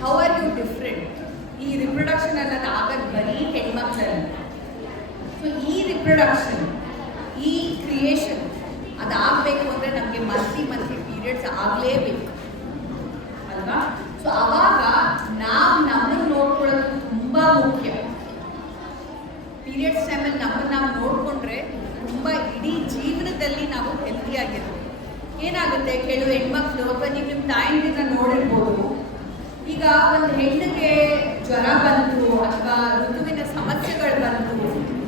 How are you different? ಈ ರಿಪ್ರೊಡಕ್ಷನ್ ಅನ್ನೋದು ಆಗೋದು ಬರೀ ಹೆಣ್ಮಕ್ಳಲ್ಲಿ. ಸೊ ಈ ರಿಪ್ರೊಡಕ್ಷನ್, ಈ ಕ್ರಿಯೇಷನ್ ಅದಾಗಬೇಕು ಅಂದರೆ ನಮಗೆ ಮಂತ್ಲಿ ಪೀರಿಯಡ್ಸ್ ಆಗಲೇಬೇಕು ಅಲ್ವಾ? ಸೊ ಆವಾಗ ನಾವು ನಮ್ಮನ್ನು ನೋಡ್ಕೊಳ್ಳೋದು ತುಂಬ ಮುಖ್ಯ. ಪೀರಿಯಡ್ಸ್ ಟೈಮಲ್ಲಿ ನಮ್ಮನ್ನು ನಾವು ನೋಡಿಕೊಂಡ್ರೆ ತುಂಬ ಇಡೀ ಜೀವನದಲ್ಲಿ ನಾವು ಹೆಲ್ತಿಯಾಗಿರ್ತೀವಿ. ಏನಾಗುತ್ತೆ? ಕೆಲವು ಹೆಣ್ಮಕ್ಳು ಅಥವಾ ನೀವು ನಿಮ್ಮ ತಾಯಿನ ನೋಡಿರ್ಬೋದು. ಈಗ ಒಂದು ಹೆಣ್ಣಿಗೆ ಜ್ವರ ಬಂತು ಅಥವಾ ಋತುವಿನ ಸಮಸ್ಯೆಗಳು ಬಂತು,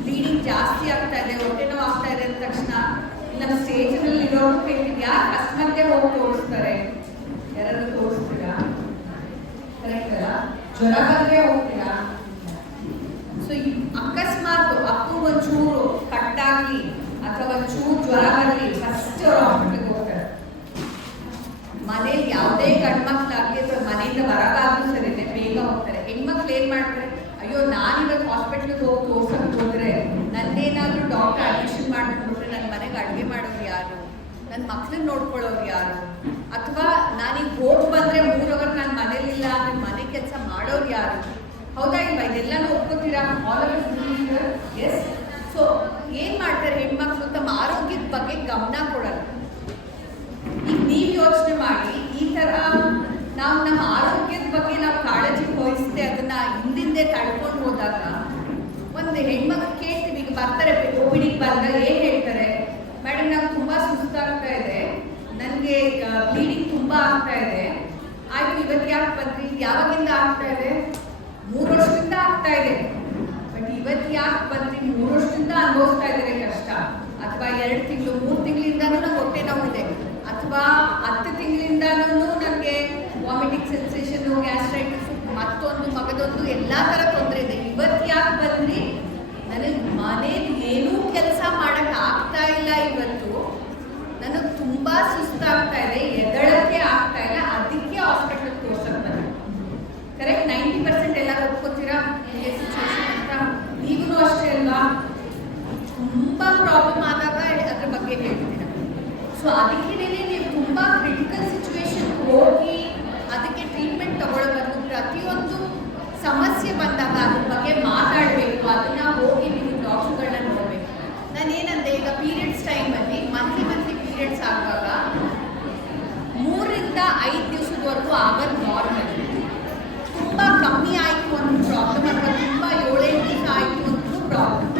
ಬ್ಲೀಡಿಂಗ್ ಜಾಸ್ತಿ ಆಗ್ತಾ ಇದೆ, ಹೊಟ್ಟೆ ನೋವು ಆಗ್ತಾ ಇದೆ ಅಂದ ತಕ್ಷಣ ನಮ್ಮ ಸ್ಟೇಜಲ್ಲಿ ಇರೋರು ಬೇಕಿದ್ ಯಾರು ಫಸ್ಟ್ ಮಂತೆ ಹೋಗಿ ತೋರಿಸ್ತಾರೆ? ಯಾರಾದ್ರೂ ತೋರಿಸ್ತೀರಾ? ಕರೆಕ್ಟ್ ಅಲ್ಲ? ಜ್ವರ ಬಂದ್ರೆ ಹೋಗ್ತೀರಾ? ಸೊ ಅಕಸ್ಮಾತ್ ಅಪ್ಪು ಒಂಚೂರು ಕಟ್ಟಾಗ್ಲಿ ಅಥವಾ ಒಂಚೂರು ಜ್ವರ ಬರಲಿ ಫಸ್ಟ್ ಅವ್ರು ಹಾಸ್ಪಿಟ್ಲಿಗೆ ಹೋಗ್ತಾರೆ. ಮನೇಲಿ ಯಾವುದೇ ಗಂಡು ಮಕ್ಕಳಾಗಲಿ ಅಥವಾ ಮನೆಯಿಂದ ಹೊರಗಾದ್ರೂ ಸರಿನೆ ಬೇಗ ಹೋಗ್ತಾರೆ. ಹೆಣ್ಮಕ್ಳು ಏನ್ ಮಾಡ್ತಾರೆ? ಅಯ್ಯೋ ನಾನಿವತ್ತು ಹಾಸ್ಪಿಟ್ಲಿಗೆ ಹೋಗಿ ತೋರ್ಸಕ್ ಹೋದ್ರೆ ನನ್ನೇನಾದ್ರೂ ಡಾಕ್ಟರ್ ಅಡ್ಮಿಷನ್ ಮಾಡ್ಕೊಂಡ್ಬಿಟ್ರೆ ನನ್ನ ಮನೆಗೆ ಅಡುಗೆ ಮಾಡೋರು ಯಾರು, ನನ್ನ ಮಕ್ಳನ್ನ ನೋಡ್ಕೊಳ್ಳೋರು ಯಾರು, ಅಥವಾ ನಾನೀಗ ಹೋಗಿ ಬಂದ್ರೆ 3 ಅವರ್ ನಾನು ಮನೇಲಿಲ್ಲ ಅಂದ್ರೆ ಮನೆ ಕೆಲಸ ಮಾಡೋರು ಯಾರು? ಹೌದಾ ಇಲ್ವಾ? ಇದೆಲ್ಲನೂ ಒಪ್ಕೋತೀರಾ? ಎಸ್. ಸೊ ಏನ್ ಮಾಡ್ತಾರೆ ಹೆಣ್ಮಕ್ಳು? ತಮ್ಮ ಆರೋಗ್ಯದ ಬಗ್ಗೆ ಗಮನ ಕೊಡಲ್ಲ. ಈಗ ನೀವು ಯೋಚನೆ ಮಾಡಿ, ಈ ತರ ನಾವು ನಮ್ಮ ಆರೋಗ್ಯದ ಬಗ್ಗೆ ನಾವು ಕಾಳಜಿ ವಹಿಸದೆ ಅದನ್ನ ಹಿಂದಿಂದೆ ತಳ್ಕೊಂಡು ಹೋದಾಗ ಒಂದು ಹೆಣ್ಮಕ್ಳು ಕೇಳ್ತೀವಿ. ಈಗ ಬರ್ತಾರೆ ಕೋವಿಡಿಗೆ ಬಂದಾಗ ಏನ್ ಹೇಳ್ತಾರೆ? ಮೇಡಮ್ ನಂಗೆ ತುಂಬಾ ಸುಸ್ತಾಗ್ತಾ ಇದೆ, ನನಗೆ ಬ್ಲೀಡಿಂಗ್ ತುಂಬಾ ಆಗ್ತಾ ಇದೆ. ಆಯ್ತು, ಇವತ್ತು ಯಾಕೆ ಬಂದ್ರಿ? ಯಾವಾಗಿಂದ ಆಗ್ತಾ ಇದೆ? 3 ವರ್ಷದಿಂದ ಆಗ್ತಾ ಇದೆ. ಬಟ್ ಇವತ್ತು ಯಾಕೆ ಬಂದ್ರಿ? 3 ವರ್ಷದಿಂದ ಅನುಭವಿಸ್ತಾ ಇದ್ದಾರೆ ಕಷ್ಟ. ಅಥವಾ 2 ತಿಂಗಳು 3 ತಿಂಗಳಿಂದನೂ ನಂಗೆ ಹೊಟ್ಟೆ ನೋವಿದೆ, ಅಥವಾ 10 ತಿಂಗಳಿಂದನೂ ನನಗೆ ವಾಮಿಟಿಂಗ್ ಸೆನ್ಸೇಷನ್, ಗ್ಯಾಸ್ಟ್ರೈಟಿಸ್, ಮತ್ತೊಂದು ಮಗದೊಂದು ಎಲ್ಲ ಥರ ತೊಂದರೆ ಇದೆ. ಇವತ್ತು ಯಾಕೆ ಬಂದ್ರಿ? ನನಗೆ ಮನೇಲಿ ಏನೂ ಕೆಲಸ ಮಾಡಕ್ ಆಗ್ತಾ ಇಲ್ಲ, ಇವತ್ತು ನನಗೆ ತುಂಬಾ ಸುಸ್ತಾಗ್ತಾ ಇದೆ, ಎದಳಕ್ಕೆ ಆಗ್ತಾ ಇಲ್ಲ, ಅದಕ್ಕೆ ಹಾಸ್ಪಿಟಲ್ ತೋರ್ಸಕ್ ಬಂದೆ. ಕರೆಕ್ಟ್? 90% ಎಲ್ಲರೂ ಒಪ್ಕೋತೀರಾ ಸಿಚುವೇಶನ್ ಅಂತ? ಈಗೂ ಅಷ್ಟೇ ಅಲ್ವಾ? ತುಂಬಾ ಪ್ರಾಬ್ಲಮ್ ಆದಾಗ ಅದ್ರ ಬಗ್ಗೆ ಹೇಳ್ತೀರಾ. ಸೊ ಅದಕ್ಕೆ ನೀವು ತುಂಬಾ ಕ್ರಿಟಿಕಲ್ ಸಿಚುವೇಶನ್ ಹೋಗಿ ಅದಕ್ಕೆ ಟ್ರೀಟ್ಮೆಂಟ್ ತಗೊಳ್ಳೋದು, ಪ್ರತಿಯೊಂದು ಸಮಸ್ಯೆ ಬಂದಾಗ ಅದ್ರ ಬಗ್ಗೆ ಮಾತಾಡಬೇಕು, ಅದನ್ನ ಹೋಗಿ ನೀವು ಡಾಕ್ಟರ್ಗಳನ್ನ ನೋಡಬೇಕು. ನಾನೇನಂದೆ, ಈಗ ಪೀರಿಯಡ್ಸ್ ಟೈಮಲ್ಲಿ ಮಂತ್ಲಿ ಪೀರಿಯಡ್ಸ್ ಆಗುವಾಗ 3 ರಿಂದ 5 ದಿವಸದವರೆಗೂ ಆಗೋದು ನಾರ್ಮಲ್. ತುಂಬ ಕಮ್ಮಿ ಆಯಿತು ಒಂದು ಪ್ರಾಬ್ಲಮ್, ಅಥವಾ ತುಂಬ 7-8 ದಿವಸ ಆಯಿತು ಅಂದ್ರೂ ಪ್ರಾಬ್ಲಮ್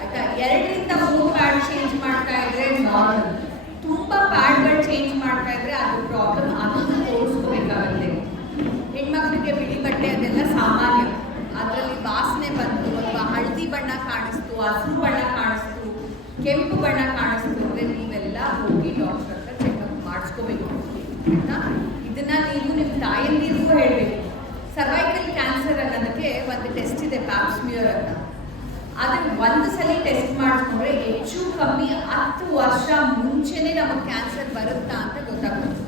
ಆಯ್ತಾ. 2 ರಿಂದ 3 ಪ್ಯಾಡ್ ಚೇಂಜ್ ಮಾಡ್ತಾ ಇದ್ರೆ ನಾರ್ಮಲ್. ತುಂಬ ಪ್ಯಾಡ್ಗಳು ಚೇಂಜ್ ಮಾಡ್ತಾ ಇದ್ರೆ ಅದು ಪ್ರಾಬ್ಲಮ್, ಅದನ್ನು ತೋರಿಸ್ಕೋಬೇಕಾಗುತ್ತೆ. ಹೆಣ್ಮಕ್ಳಿಗೆ ಬಿಳಿ ಬಟ್ಟೆ ಅದೆಲ್ಲ ಸಾಮಾನ್ಯ, ಅದರಲ್ಲಿ ವಾಸನೆ ಬಂತು ಅಥವಾ ಹಳದಿ ಬಣ್ಣ ಕಾಣಿಸ್ತು, ಹಸಿರು ಬಣ್ಣ ಕಾಣಿಸ್ತು, ಕೆಂಪು ಬಣ್ಣ ಕಾಣಿಸ್ತು ಅಂದರೆ ನೀವೆಲ್ಲ ಹೋಗಿ ಡಾಕ್ಟರ್ ಹತ್ರ ಚೆಕಪ್ ಮಾಡಿಸ್ಕೋಬೇಕು ಆಯಿತಾ. ಇದನ್ನು ನೀವು ನಿಮ್ಮ ತಾಯಂದಿರಿಗೂ ಹೇಳಬೇಕು. ಸರ್ವೈಕಲ್ ಕ್ಯಾನ್ಸರ್ ಅನ್ನೋದಕ್ಕೆ ಒಂದು ಟೆಸ್ಟ್ ಇದೆ, ಪ್ಯಾಪ್ ಸ್ಮಿಯರ್ ಅಂತ. ಅದನ್ನು ಒಂದು ಸಲ ಟೆಸ್ಟ್ ಮಾಡಿಸ್ಕೊಂಡ್ರೆ ಹೆಚ್ಚು ಕಮ್ಮಿ 10 ವರ್ಷ ಮುಂಚೆನೇ ನಮಗೆ ಕ್ಯಾನ್ಸರ್ ಬರುತ್ತಾ ಅಂತ ಗೊತ್ತಾಗುತ್ತೆ.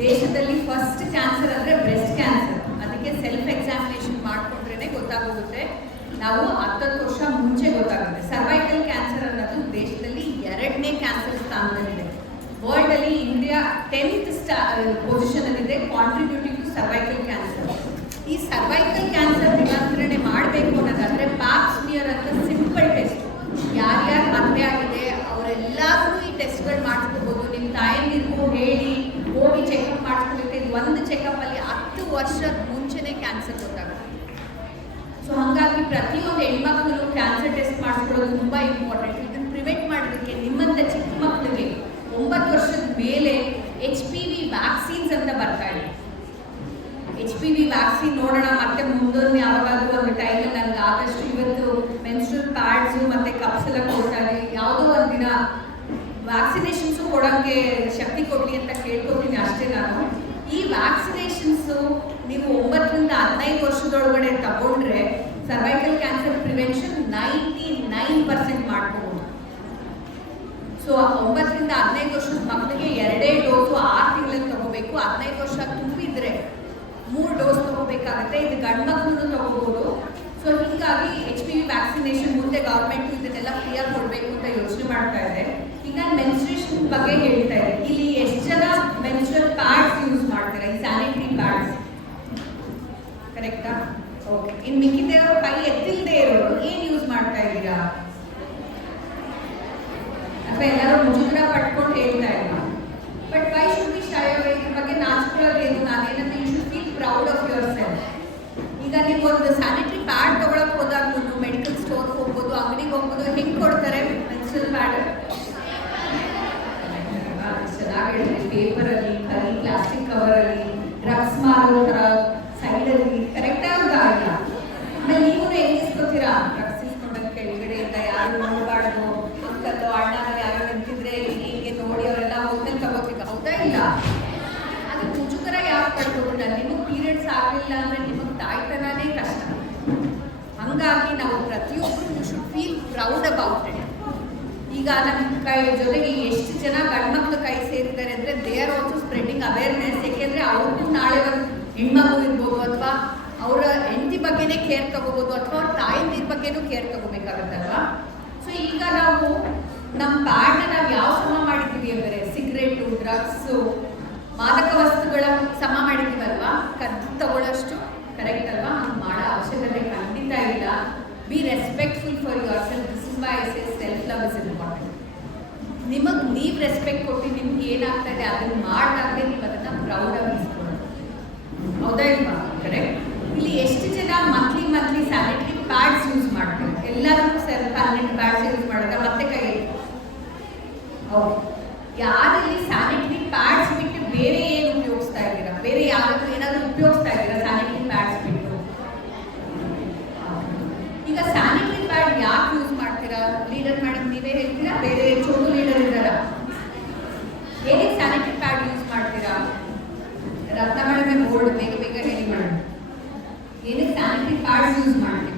ದೇಶದಲ್ಲಿ ಫಸ್ಟ್ ಕ್ಯಾನ್ಸರ್ ಅಂದರೆ ಬ್ರೆಸ್ಟ್ ಕ್ಯಾನ್ಸರ್. ಅದಕ್ಕೆ ಸೆಲ್ಫ್ ಎಕ್ಸಾಮಿನೇಷನ್ ಮಾಡಿಕೊಂಡ್ರೆ ಗೊತ್ತಾಗೋಗುತ್ತೆ. ನಾವು 10 ವರ್ಷ ಮುಂಚೆ ಗೊತ್ತಾಗುತ್ತೆ. ಸರ್ವೈಕಲ್ ಕ್ಯಾನ್ಸರ್ ಅನ್ನೋದು ದೇಶದಲ್ಲಿ 2ನೇ ಕ್ಯಾನ್ಸರ್ ಸ್ಥಾನದಲ್ಲಿದೆ. ವರ್ಲ್ಡಲ್ಲಿ ಇಂಡಿಯಾ 10th ಪೊಸಿಷನಲ್ಲಿದೆ, ಕಾಂಟ್ರಿಬ್ಯೂಟಿಂಗ್ ಟು ಸರ್ವೈಕಲ್ ಕ್ಯಾನ್ಸರ್. ಈ ಸರ್ವೈಕಲ್ ಕ್ಯಾನ್ಸರ್ ನಿಯಂತ್ರಣೆ ಮಾಡಬೇಕು ಅನ್ನೋದಾದರೆ ಪ್ಯಾಪ್ ಸ್ಮಿಯರ್ ಅಂತ ಸಿಂಪಲ್ ಟೆಸ್ಟ್. ಯಾರ್ಯಾರು ಮದುವೆ ಆಗಿದೆ ಅವರೆಲ್ಲರೂ ಈ ಟೆಸ್ಟ್ಗಳು ಮಾಡಿಸ್ಕೋಬೋದು. ನಿಮ್ಮ ತಾಯಂದಿರಿಗೂ ಹೇಳಿ ಹೋಗಿ ಚೆಕಪ್ ಮಾಡಿಸ್ಕೋಬೇಕು. ಇದು ಒಂದು ಚೆಕಪ್ಪಲ್ಲಿ 10 ವರ್ಷದ ಮುಂಚೆನೇ ಕ್ಯಾನ್ಸರ್ ಗೊತ್ತಾಗುತ್ತೆ. ಸೊ ಹಾಗಾಗಿ ಪ್ರತಿಯೊಂದು ಹೆಣ್ಮಕ್ಳು ಕ್ಯಾನ್ಸರ್ ಟೆಸ್ಟ್ ಮಾಡಿಸ್ಕೊಳ್ಳೋದು ತುಂಬ ಇಂಪಾರ್ಟೆಂಟ್. ಇದನ್ನು ಪ್ರಿವೆಂಟ್ ಮಾಡೋದಕ್ಕೆ ನಿಮ್ಮಂಥ ಚಿಕ್ಕ ಮಕ್ಕಳಿಗೆ 9 ವರ್ಷದ ಮೇಲೆ HPV ವ್ಯಾಕ್ಸಿನ್ಸ್ ಅಂತ ಬರ್ತಾ ಇದೆ. HPV ವ್ಯಾಕ್ಸಿನ್ ನೋಡೋಣ, ಮತ್ತೆ ಮುಂದೊಂದು ಯಾವಾಗಾದ್ರೂ ಒಂದು ಟೈಮಲ್ಲಿ ನನಗೆ ಆದಷ್ಟು ಇವತ್ತು ಮೆನ್ಸ್ಟ್ರಲ್ ಪ್ಯಾಡ್ಸು ಮತ್ತು ಕಪ್ಸ್ ಎಲ್ಲ ಕೊಡ್ತಾರೆ. ಯಾವುದೋ ಒಂದು ದಿನ ವ್ಯಾಕ್ಸಿನೇಷನ್ಸು ಕೊಡೋಕ್ಕೆ ಶಕ್ತಿ ಕೊಡಲಿ ಅಂತ ಕೇಳ್ಕೊತೀನಿ ಅಷ್ಟೇ ನಾನು. ಈ ವ್ಯಾಕ್ಸಿನೇಷನ್ಸು ನೀವು 9 ರಿಂದ 15 ವರ್ಷದೊಳಗಡೆ ತಗೊಂಡ್ರೆ ಸರ್ವೈಕಲ್ ಕ್ಯಾನ್ಸರ್ ಪ್ರಿವೆನ್ಷನ್ 99% ಮಾಡ್ಕೋಬೋದು. ಸೊ 9 ರಿಂದ 15 ವರ್ಷದ ಮಕ್ಕಳಿಗೆ 2 ಡೋಸು 6 ತಿಂಗಳಲ್ಲಿ ತಗೋಬೇಕು. 15 ವರ್ಷ ತುಂಬಿದ್ರೆ 3 ಡೋಸ್ ತಗೋಬೇಕಾಗತ್ತೆ. ಇದು ಗಂಡು ಮಕ್ಕಳು ತಗೋಬೋದು. ಸೊ ಹೀಗಾಗಿ HPV ವ್ಯಾಕ್ಸಿನೇಷನ್ ಮುಂದೆ ಗೌರ್ಮೆಂಟ್ ಇದನ್ನೆಲ್ಲ ಫ್ರೀಯಾಗಿ ಕೊಡಬೇಕು ಅಂತ ಯೋಚನೆ ಮಾಡ್ತಾ ಇದೆ. ಈಗ ನಾನು ಮೆನ್ಸ್ಟ್ರೇಷನ್ ಬಗ್ಗೆ ಹೇಳ್ತಾ ಇದ್ದೆ. ಇಲ್ಲಿ ಎಷ್ಟು ಜನ ಮೆನ್ಸ್ಟ್ರಲ್ ಪ್ಯಾಡ್ಸ್ ಯೂಸ್ ಮಾಡ್ತಾರೆ, ಈ ಸ್ಯಾನಿಟರಿ ಪ್ಯಾಡ್ಸ್? ಕರೆಕ್ಟಾ? ಓಕೆ. ಇನ್ನು ಮಿಕ್ಕಿದವರು ಕೈ ಎತ್ತಿಲ್ಲದೆ ಇರೋರು ಏನು ಯೂಸ್ ಮಾಡ್ತಾ ಇದ್ದೀರಾ? ಅಥವಾ ಎಲ್ಲರೂ ಮುಜುಗರ ಪಟ್ಕೊಂಡು ಹೇಳ್ತಾ ಇಲ್ಲ. But why should be shy away? ಇದ್ರ ಬಗ್ಗೆ ನಾಚಿಕೊಳ್ಳೋದೇನು? ನಾನೇನಂದ್ರೆ you should feel proud of yourself. ಈಗ ನೀವು ಒಂದು ಸ್ಯಾನಿಟರಿ ಪ್ಯಾಡ್ ತೊಗೊಳಕ್ಕೆ ಹೋದಾಗ್ಲೂ ಮೆಡಿಕಲ್ ಸ್ಟೋರ್ಗೆ ಹೋಗ್ಬೋದು, ಅಂಗಡಿಗೆ ಹೋಗ್ಬೋದು, ಹೆಂಗೆ ಕೊಡ್ತಾರೆ ಮೆನ್ಸ್ಟ್ರಲ್ ಪ್ಯಾಡ್? ಚೆನ್ನಾಗಿ ಹೇಳಿದ್ರೆ ಪೇಪರಲ್ಲಿ, ಕರಿ ಪ್ಲಾಸ್ಟಿಕ್ ಕವರಲ್ಲಿ, ಡ್ರಗ್ಸ್ ಮಾರೋ ಥರ ಸೈಡಲ್ಲಿ. ಕರೆಕ್ಟಾಗಿ ಇಲ್ಲ. ಆಮೇಲೆ ನೀವು ಹೆಂಗೆ ಇಸ್ಕೊತೀರಾ? ಡ್ರಗ್ಸ್ ಇಸ್ಕೊಂಡಂಗೆ ಕೆಳಗಡೆಯಿಂದ ಯಾರು ನೋಡಬಾರ್ದು, ಅಂಕಲ್ಲು ಅಣ್ಣ ಯಾರು ನಿಂತಿದ್ರೆ ಹೀಗೆ ಅದು ಮುಜುಗರ ಯಾಕೆ ಪಡ್ಕೋಬಿಡ? ನಿಮಗೆ ಪೀರಿಯಡ್ಸ್ ಆಗಲಿಲ್ಲ ಅಂದರೆ ನಿಮಗೆ ತಾಯ್ತನೇ ಕಷ್ಟ. ಹಂಗಾಗಿ ನಾವು ಪ್ರತಿಯೊಬ್ಬರು you should feel proud about it. ಈಗ ನಮ್ಮ ಕೈ ಜೊತೆಗೆ ಎಷ್ಟು ಜನ ಗಂಡ್ಮಕ್ಳು ಕೈ ಸೇರಿದ್ದಾರೆ ಅಂದರೆ they are also spreading awareness. ಏಕೆಂದರೆ ಅವ್ರಿಗೂ ನಾಳೆ ಒಂದು ಹೆಣ್ಮಗು ಇರ್ಬೋದು, ಅಥವಾ ಅವರ ಹೆಂಡತಿ ಬಗ್ಗೆನೇ ಕೇರ್ ತಗೋಬೋದು, ಅಥವಾ ಅವ್ರ ತಾಯಿಂದಿರ ಬಗ್ಗೆನೂ ಕೇರ್ ತಗೋಬೇಕಾಗತ್ತಲ್ವಾ. ಸೊ ಈಗ ನಾವು ನಮ್ಮ ಪ್ಯಾಡ್ನ ನಾವು ಯಾವ ಸಮ ಮಾಡಿದ್ದೀವಿ ಅಂದರೆ ಸಿಗರೇಟು, ಡ್ರಗ್ಸು, ಮಾದಕ ವಸ್ತುಗಳ ಸಮ ಮಾಡಿದ್ದೀವಲ್ವಾ, ಕದ್ದು ತಗೊಳ್ಳೋಷ್ಟು ಕರೆಕ್ಟ್ ಅಲ್ವಾ? ಹಂಗೆ ಮಾಡೋ ಅವಶ್ಯಕತೆ ಖಂಡಿತ ಇಲ್ಲ. B respectful for your self. This is why I say self love is important. ನಿಮಗೆ ನೀವು ರೆಸ್ಪೆಕ್ಟ್ ಕೊಟ್ಟು ನಿಮ್ಗೆ ಏನಾಗ್ತಾ ಇದೆ ಅದನ್ನು ಮಾಡಿದಾಗಲೇ ನೀವು ಅದನ್ನು ಪ್ರೌಡಾಗಿ ಇಸ್ಕೊಳ್ಳೋದು. ಹೌದಾ ಇಲ್ವಾ? ಕರೆಕ್ಟ್. ಇಲ್ಲಿ ಎಷ್ಟು ಜನ ಮಂತ್ಲಿ ಸ್ಯಾನಿಟರಿ ಪ್ಯಾಡ್ಸ್ ಯೂಸ್ ಮಾಡ್ತಾರೆ? ಎಲ್ಲರೂ ಪರ್ಮನೆಂಟ್ ಪ್ಯಾಡ್ಸ್ ಯೂಸ್ ಮಾಡಿದ್ರೆ ಮತ್ತೆ ಕೈ ಹೌದು. ಯಾರಲ್ಲಿ ಸ್ಯಾನಿಟರಿ ಪ್ಯಾಡ್ಸ್ ಬಿಟ್ಟು ಬೇರೆ ಏನು ಉಪಯೋಗಿಸ್ತಾ ಇದ್ದೀರಾ? ಬೇರೆ ಯಾರಾದ್ರೂ ಏನಾದರೂ ಉಪಯೋಗಿಸ್ತಾ ಇದ್ದೀರಾ ಸ್ಯಾನಿಟರಿ ಪ್ಯಾಡ್ಸ್ ಬಿಟ್ಟು? ಈಗ ಸ್ಯಾನಿಟರಿ ಪ್ಯಾಡ್ ಯಾಕೆ ಯೂಸ್ ಮಾಡ್ತೀರಾ? ಲೀಡರ್ ಮೇಡಮ್ ನೀವೇ ಹೇಳ್ತೀರಾ, ಬೇರೆ ಚೋಟು ಲೀಡರ್ ಇದ್ದಾರಾ? ಏನಕ್ಕೆ ಸ್ಯಾನಿಟರಿ ಪ್ಯಾಡ್ ಯೂಸ್ ಮಾಡ್ತೀರಾ? ರತ್ನ ಮೇಡಮ್ ಬೋರ್ಡ್ ಬೇಗ ಹೇಳಿ ಮೇಡಮ್, ಏನಕ್ಕೆ ಸ್ಯಾನಿಟರಿ ಪ್ಯಾಡ್ಸ್ ಯೂಸ್ ಮಾಡ್ತೀವಿ?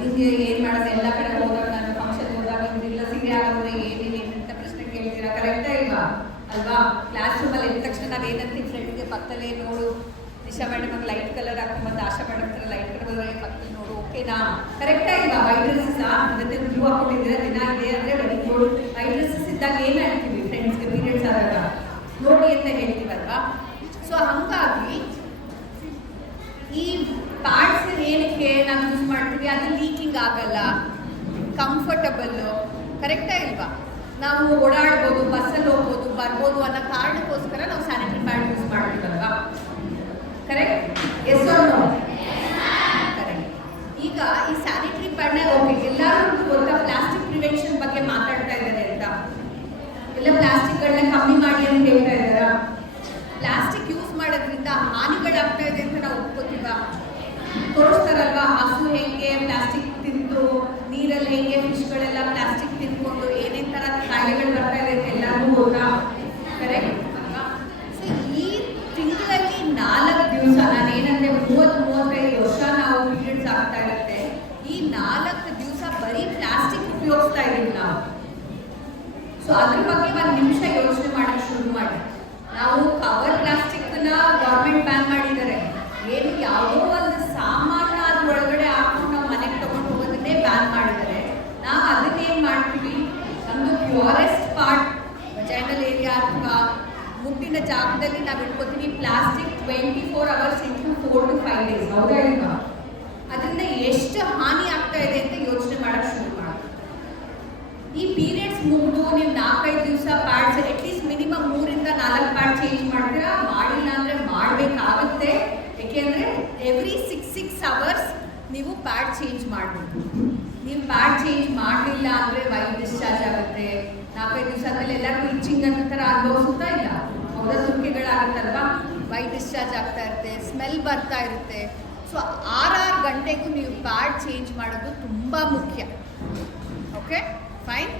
ಹಿಂಗೆ ಏನು ಮಾಡೋದು? ಎಲ್ಲ ಕಡೆ ಹೋದಾಗ, ನಾನು ಫಂಕ್ಷನ್ ಹೋದಾಗ ಇಲ್ಲ ಸೀರೆ ಆಗೋದ್ರೆ ಏನೇನಂತ ಪ್ರಶ್ನೆ ಕೇಳ್ತೀರಾ, ಕರೆಕ್ಟಾ ಇಲ್ವಾ? ಅಲ್ವಾ? ಕ್ಲಾಸ್ ರೂಮಲ್ಲಿ ಎದ್ದ ತಕ್ಷಣ ನಾವು ಏನಂತೀವಿ ಫ್ರೆಂಡ್ಗೆ ಪಕ್ಕದಲ್ಲೇ ನೋಡು, ನಿಶಾ ಮೇಡಮ್ ಲೈಟ್ ಕಲರ್ ಹಾಕೊಂಡ್ಬಂದು ಆಶಾ ಮೇಡಮ್ ಹತ್ರ ಲೈಟ್ ಕಲರ್ ಪಕ್ಕದಲ್ಲಿ ನೋಡು, ಓಕೆನಾ? ಕರೆಕ್ಟಾ ಇಲ್ವಾ? ವೈಟ್ ಡ್ರೆಸ್ಸಾ ಮತ್ತೆ ಬ್ಲೂ ಹಾಕೊಂಡಿದ್ದೀರಾ ದಿನ ಇದೆ ಅಂದರೆ ವೆರಿ ಗುಡ್. ವೈಟ್ ಡ್ರೆಸ್ಸಸ್ ಇದ್ದಾಗ ಏನು ಹೇಳ್ತೀವಿ ಫ್ರೆಂಡ್ಸ್ಗೆ ಪೀರಿಯಡ್ಸ್ ಆದಾಗ ನೋಡಿ ಅಂತ ಹೇಳ್ತೀವಲ್ವಾ? ಸೊ ಹಾಗಾಗಿ ಈ ಪ್ಯಾಡ್ಸ್ ಏನಕ್ಕೆ ನಾವು ಯೂಸ್ ಮಾಡ್ತೀವಿ? ಅದು ಲೀಕಿಂಗ್ ಆಗಲ್ಲ, ಕಂಫರ್ಟಬಲ್ಲು, ಕರೆಕ್ಟಾ ಇಲ್ವಾ? ನಾವು ಓಡಾಡ್ಬೋದು, ಬಸ್ಸಲ್ಲಿ ಹೋಗ್ಬೋದು, ಬರ್ಬೋದು ಅನ್ನೋ ಕಾರಣಕ್ಕೋಸ್ಕರ ನಾವು ಸ್ಯಾನಿಟರಿ ಪ್ಯಾಡ್ ಯೂಸ್ ಮಾಡ್ತೀವಲ್ವಾ? Correct? Yes or no? Correct. ಈಗ ಈ ಸ್ಯಾನಿಟರಿ ಪ್ಯಾಡ್ನ ಓಕೆ, ಎಲ್ಲರಿಗೂ ಗೊತ್ತಾ ಪ್ಲಾಸ್ಟಿಕ್ ಪ್ರಿವೆನ್ಷನ್ ಬಗ್ಗೆ ಮಾತಾಡ್ತಾ ಇದ್ದಾರೆ ಅಂತ? ಎಲ್ಲ ಪ್ಲಾಸ್ಟಿಕ್ಗಳನ್ನ ಕಮ್ಮಿ ಮಾಡಿ ಅಂತ ಹೇಳ್ತಾ ಇದ್ದಾರಾ? ಪ್ಲಾಸ್ಟಿಕ್ ಯೂಸ್ ಮಾಡೋದ್ರಿಂದ ಹಾನಿಗಳಾಗ್ತಾ ಇದೆ ಅಂತ ನಾವು ಒಪ್ಕೋತೀವ? ತೋರಿಸ್ತಾರಲ್ವಾ, ಹಸು ಹೇಗೆ ಪ್ಲಾಸ್ಟಿಕ್ ತಿಂದು, ನೀರಲ್ಲಿ ಹೇಗೆ ಫಿಶ್ಗಳೆಲ್ಲ ಪ್ಲಾಸ್ಟಿಕ್ ತಿನ್ಕೊಂಡು ಏನೇನು ಥರ ಕಾಯಿಲೆಗಳು ಬರ್ತಾ ಇದೆ ಅಂತ ಎಲ್ಲರಿಗೂ ಗೊತ್ತಾ? ಕರೆಕ್ಟ್ ಅಲ್ವಾ? ಸೊ ಈ ತಿಂಗಳಲ್ಲಿ 4 ದಿವಸ, ನಾನೇನಂದರೆ 30-35 ವರ್ಷ ನಾವು ಪೀರಿಯಡ್ಸ್ ಆಗ್ತಾ ಇರುತ್ತೆ. ಈ 4 ದಿವಸ ಬರೀ ಪ್ಲಾಸ್ಟಿಕ್ ಉಪಯೋಗಿಸ್ತಾ ಇದ್ದೀವಿ ನಾವು. ಸೊ ಅದ್ರ ಬಗ್ಗೆ ಒಂದು ನಿಮಿಷ ಯೋಚನೆ ಮಾಡೋಕ್ಕೆ ಶುರು ಮಾಡಿ. ನಾವು ಕವರ್ ಪ್ಲಾಸ್ಟಿಕ್ನ ಗೌರ್ಮೆಂಟ್ ಬ್ಯಾನ್ ಮಾಡಿದ್ದಾರೆ. ಏನು ಯಾವುದೋ ಒಂದು ಸಾಮಾನು ಅದ್ರ ಒಳಗಡೆ ಹಾಕೊಂಡು ನಾವು ಮನೆಗೆ ತೊಗೊಂಡು ಹೋಗೋದನ್ನೇ ಬ್ಯಾನ್ ಮಾಡಿದ್ದಾರೆ. ನಾವು ಅದನ್ನೇನು ಮಾಡ್ತೀವಿ, ನಮ್ಮದು ಪ್ಯೂರೆಸ್ಟ್ ಪಾರ್ಟ್ ವಜೈನಲ್ ಏರಿಯಾ ಅಥವಾ ಮುಟ್ಟಿನ ಜಾಗದಲ್ಲಿ ನಾವು ಇಟ್ಕೋತೀವಿ plastic 24 hours into 4 to 5 days. ಹೌದಾ ಇಲ್ವಾ? ಅದರಿಂದ ಎಷ್ಟು ಹಾನಿ ಆಗ್ತಾ ಇದೆ ಅಂತ ಯೋಚನೆ ಮಾಡೋಕ್ಕೆ ಶುರು ಮಾಡಿ. ಈ ಪೀರಿಯಡ್ಸ್ ಮುಗಿದು ನೀವು 4-5 ದಿವಸ pads at least minimum 3-4 pad change ಮಾಡ್ತೀರಾ? ಮಾಡಿಲ್ಲ ಅಂದರೆ ಮಾಡಬೇಕಾಗುತ್ತೆ. ಏಕೆಂದರೆ ಎವ್ರಿ 6 hours ನೀವು ಪ್ಯಾಡ್ ಚೇಂಜ್ ಮಾಡಬೇಕು. ನೀವು ಪ್ಯಾಡ್ ಚೇಂಜ್ ಮಾಡಲಿಲ್ಲ ಅಂದರೆ ವೈಟ್ ಡಿಸ್ಚಾರ್ಜ್ ಆಗುತ್ತೆ. 4-5 ದಿವಸ ಆದಮೇಲೆ ಎಲ್ಲರಿಗೂ ಇಚ್ಚಿಂಗ್ ಅನ್ನೋ ಥರ ಅನುಭವಿಸ್ತಾ ಇಲ್ಲ, ಅವರ ತುರ್ಕೆಗಳಾಗುತ್ತಲ್ವಾ, ವೈಟ್ ಡಿಸ್ಚಾರ್ಜ್ ಆಗ್ತಾ ಇರುತ್ತೆ, ಸ್ಮೆಲ್ ಬರ್ತಾ ಇರುತ್ತೆ. ಸೊ 6 ಗಂಟೆಗೂ ನೀವು ಪ್ಯಾಡ್ ಚೇಂಜ್ ಮಾಡೋದು ತುಂಬ ಮುಖ್ಯ. Okay fine.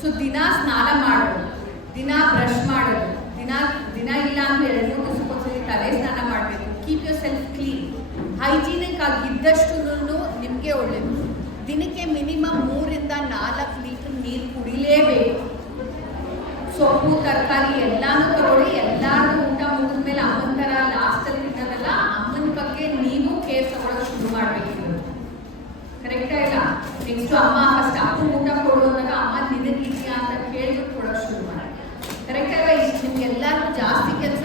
ಸೊ ದಿನ ಸ್ನಾನ ಮಾಡೋದು, ದಿನ ಬ್ರಷ್ ಮಾಡೋದು, ದಿನ ಇಲ್ಲ ಅಂದರೆ 2-3 ದಿವಸಕ್ಕೊಂದ್ಸರಿ ತಲೆ ಸ್ನಾನ ಮಾಡಬೇಕು. Keep your self clean. Hygienic ಆಗಿ ಇದ್ದಷ್ಟು ನಿಮಗೆ ಒಳ್ಳೆಯದು. ದಿನಕ್ಕೆ ಮಿನಿಮಮ್ 3-4 ಲೀಟರ್ ನೀರು ಕುಡಿಲೇಬೇಕು. ಸೊಪ್ಪು ತರಕಾರಿ ಎಲ್ಲಾನು ತಗೊಳ್ಳಿ. ಎಲ್ಲರೂ ಊಟ ಮುಗಿದ ಮೇಲೆ ಅಮ್ಮನ ಥರ ಲಾಸ್ಟಲ್ಲಿ ತಿನ್ನೋದಲ್ಲ, ಅಮ್ಮನ ಬಗ್ಗೆ ನೀವು ಕೇರ್ ತಗೊಳ್ಳೋದು ಶುರು ಮಾಡಬೇಕು. ಕರೆಕ್ಟಾ ಇಲ್ಲ? ನೆಕ್ಸ್ಟು ಅಮ್ಮ ಫಸ್ಟ್ ಅಪ್ಪ ಊಟ ಕೊಡು ಅಂದಾಗ ಅಮ್ಮ ನಿನಗಿದೆಯಾ ಅಂತ ಕೇಳ್ಬಿಟ್ಟು ಕೊಡೋದು ಶುರು ಮಾಡಿ. ಕರೆಕ್ಟ್ ಅಲ್ವಾ? ಇಷ್ಟು ನಿಮ್ಗೆಲ್ಲರೂ ಜಾಸ್ತಿ ಕೆಲಸ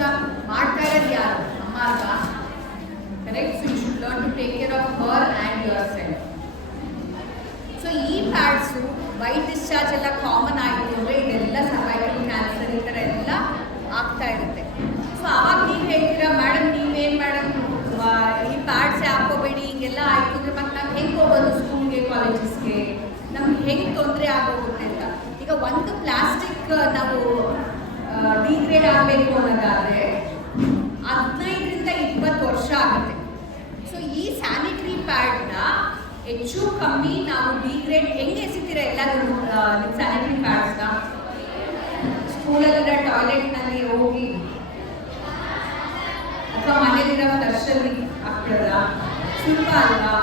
ಮಾಡ್ತಾ ಇರೋದು ಯಾರು? ಅಮ್ಮ ಅಲ್ವಾ? Correct. So you should learn to take care of her and yourself. So ಈ ಪ್ಯಾಡ್ಸು ವೈಟ್ ಡಿಸ್ಚಾರ್ಜ್ ಎಲ್ಲ ಕಾಮನ್ ಆಯಿತು ಅಂದರೆ ಇದೆಲ್ಲ ಸರ್ವೈಕಲ್ ಕ್ಯಾನ್ಸರ್ ಈ ಥರ ಎಲ್ಲ ಆಗ್ತಾ ಇರುತ್ತೆ. ಸೊ ಆವಾಗ ನೀವು ಹೇಳ್ತೀರಾ, ಮೇಡಮ್ ನೀವೇನು ಮೇಡಮ್ ಈ ಪ್ಯಾಡ್ಸ್ ಹಾಕೋಬೇಡಿ ಹಿಂಗೆಲ್ಲ ಆಯಿತು ಅಂದರೆ ಮತ್ತೆ ನಾವು ಹೆಂಗೆ ಹೋಗೋದು ಸ್ಕೂಲ್ಗೆ, ಕಾಲೇಜಸ್ಗೆ? ನಮ್ಗೆ ಹೆಂಗೆ ತೊಂದರೆ ಆಗೋಗುತ್ತೆ ಅಂತ. ಈಗ ಒಂದು ಪ್ಲಾಸ್ಟಿಕ್ ನಾವು ಡಿಗ್ರೇಡ್ ಆಗಬೇಕು ಅನ್ನೋದಾದರೆ 15-20 ವರ್ಷ ಆಗುತ್ತೆ. ಸೊ ಈ ಸ್ಯಾನಿಟರಿ ಪ್ಯಾಡ್ನ ಹೆಚ್ಚು ಕಮ್ಮಿ ನಾವು ಡಿಗ್ರೇಡ್ ಹೆಂಗೆ ಎಸಿತೀರ ಎಲ್ಲರೂ ನಿಮ್ಮ ಸ್ಯಾನಿಟರಿ ಪ್ಯಾಡ್ಸ್ನ? ಸೊ ಸ್ಕೂಲಲ್ಲಿರೋ ಟಾಯ್ಲೆಟ್ನಲ್ಲಿ ಹೋಗಿ ಅಥವಾ ಮನೇಲಿರೋ ಫ್ಲಶಲ್ಲಿ ಹಾಕ್ಬಿಡೋದ? ಸುಲಭ ಅಲ್ವಾ?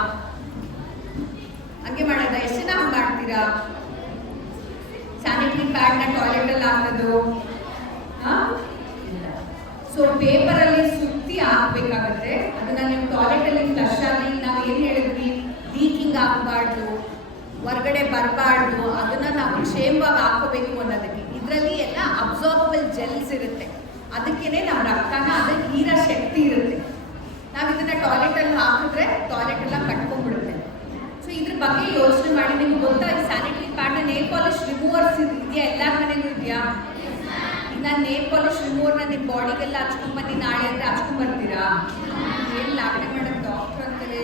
ಹಂಗೆ ಮಾಡೋದ? ಎಷ್ಟು ಜನ ಹಂಗೆ ಮಾಡ್ತೀರಾ? ಸ್ಯಾನಿಟರಿ ಪ್ಯಾಡ್ನ ಟಾಯ್ಲೆಟಲ್ಲಿ ಹಾಕೋದು? ಸೊ ಪೇಪರಲ್ಲಿ ಸುತ್ತಿ ಹಾಕ್ಬೇಕಾಗತ್ತೆ. ಅದನ್ನ ನೀವು ಟಾಯ್ಲೆಟಲ್ಲಿ ಫ್ಲಶ್ ಆಗಿ ನಾವು ಏನು ಹೇಳಿದ್ವಿ, ಲೀಕಿಂಗ್ ಆಗಬಾರ್ದು, ಹೊರಗಡೆ ಬರಬಾರ್ದು, ಅದನ್ನ ನಾವು ಕ್ಷೇಮವಾಗಿ ಹಾಕೋಬೇಕು ಅನ್ನೋದಕ್ಕೆ. ಇದರಲ್ಲಿ ಎಲ್ಲ ಅಬ್ಸಾರ್ಬಬಲ್ ಜೆಲ್ಸ್ ಇರುತ್ತೆ, ಅದಕ್ಕೇನೆ ನಮ್ಮ ರಕ್ತನ ಅದಕ್ಕೆ ಹೀರೋ ಶಕ್ತಿ ಇರುತ್ತೆ. ನಾವು ಇದನ್ನ ಟಾಯ್ಲೆಟಲ್ಲಿ ಹಾಕಿದ್ರೆ ಟಾಯ್ಲೆಟ್ ಎಲ್ಲ ಕಟ್ಕೊಂಡ್ಬಿಡುತ್ತೆ. ಸೊ ಇದ್ರ ಬಗ್ಗೆ ಯೋಚನೆ ಮಾಡಿ. ನಿಮ್ಗೆ ಗೊತ್ತಾ ಈ ಸ್ಯಾನಿಟರಿ ಪ್ಯಾಡ್ನ ನೇಲ್ ಪಾಲಿಶ್ ರಿಮೂವರ್ಸ್ ಇದೆಯಾ? ಎಲ್ಲರ ಮನೆಗೂ ಇದೆಯಾ? ನಾನು ನೇಲ್ ಪಾಲಿಶ್ ರಿಮೂವರ್ನ ನಿಮ್ಮ ಬಾಡಿಗೆಲ್ಲ ಹಚ್ಕೊಂಡ್ಬನ್ನಿ ನಾಳೆ ಅಂದರೆ ಹಚ್ಕೊಂಡ್ಬರ್ತೀರಾ? ಏನು ಲಾಗಣೆ ಮಾಡೋದು ಡಾಕ್ಟ್ರ್ ಅಂತಾರೆ,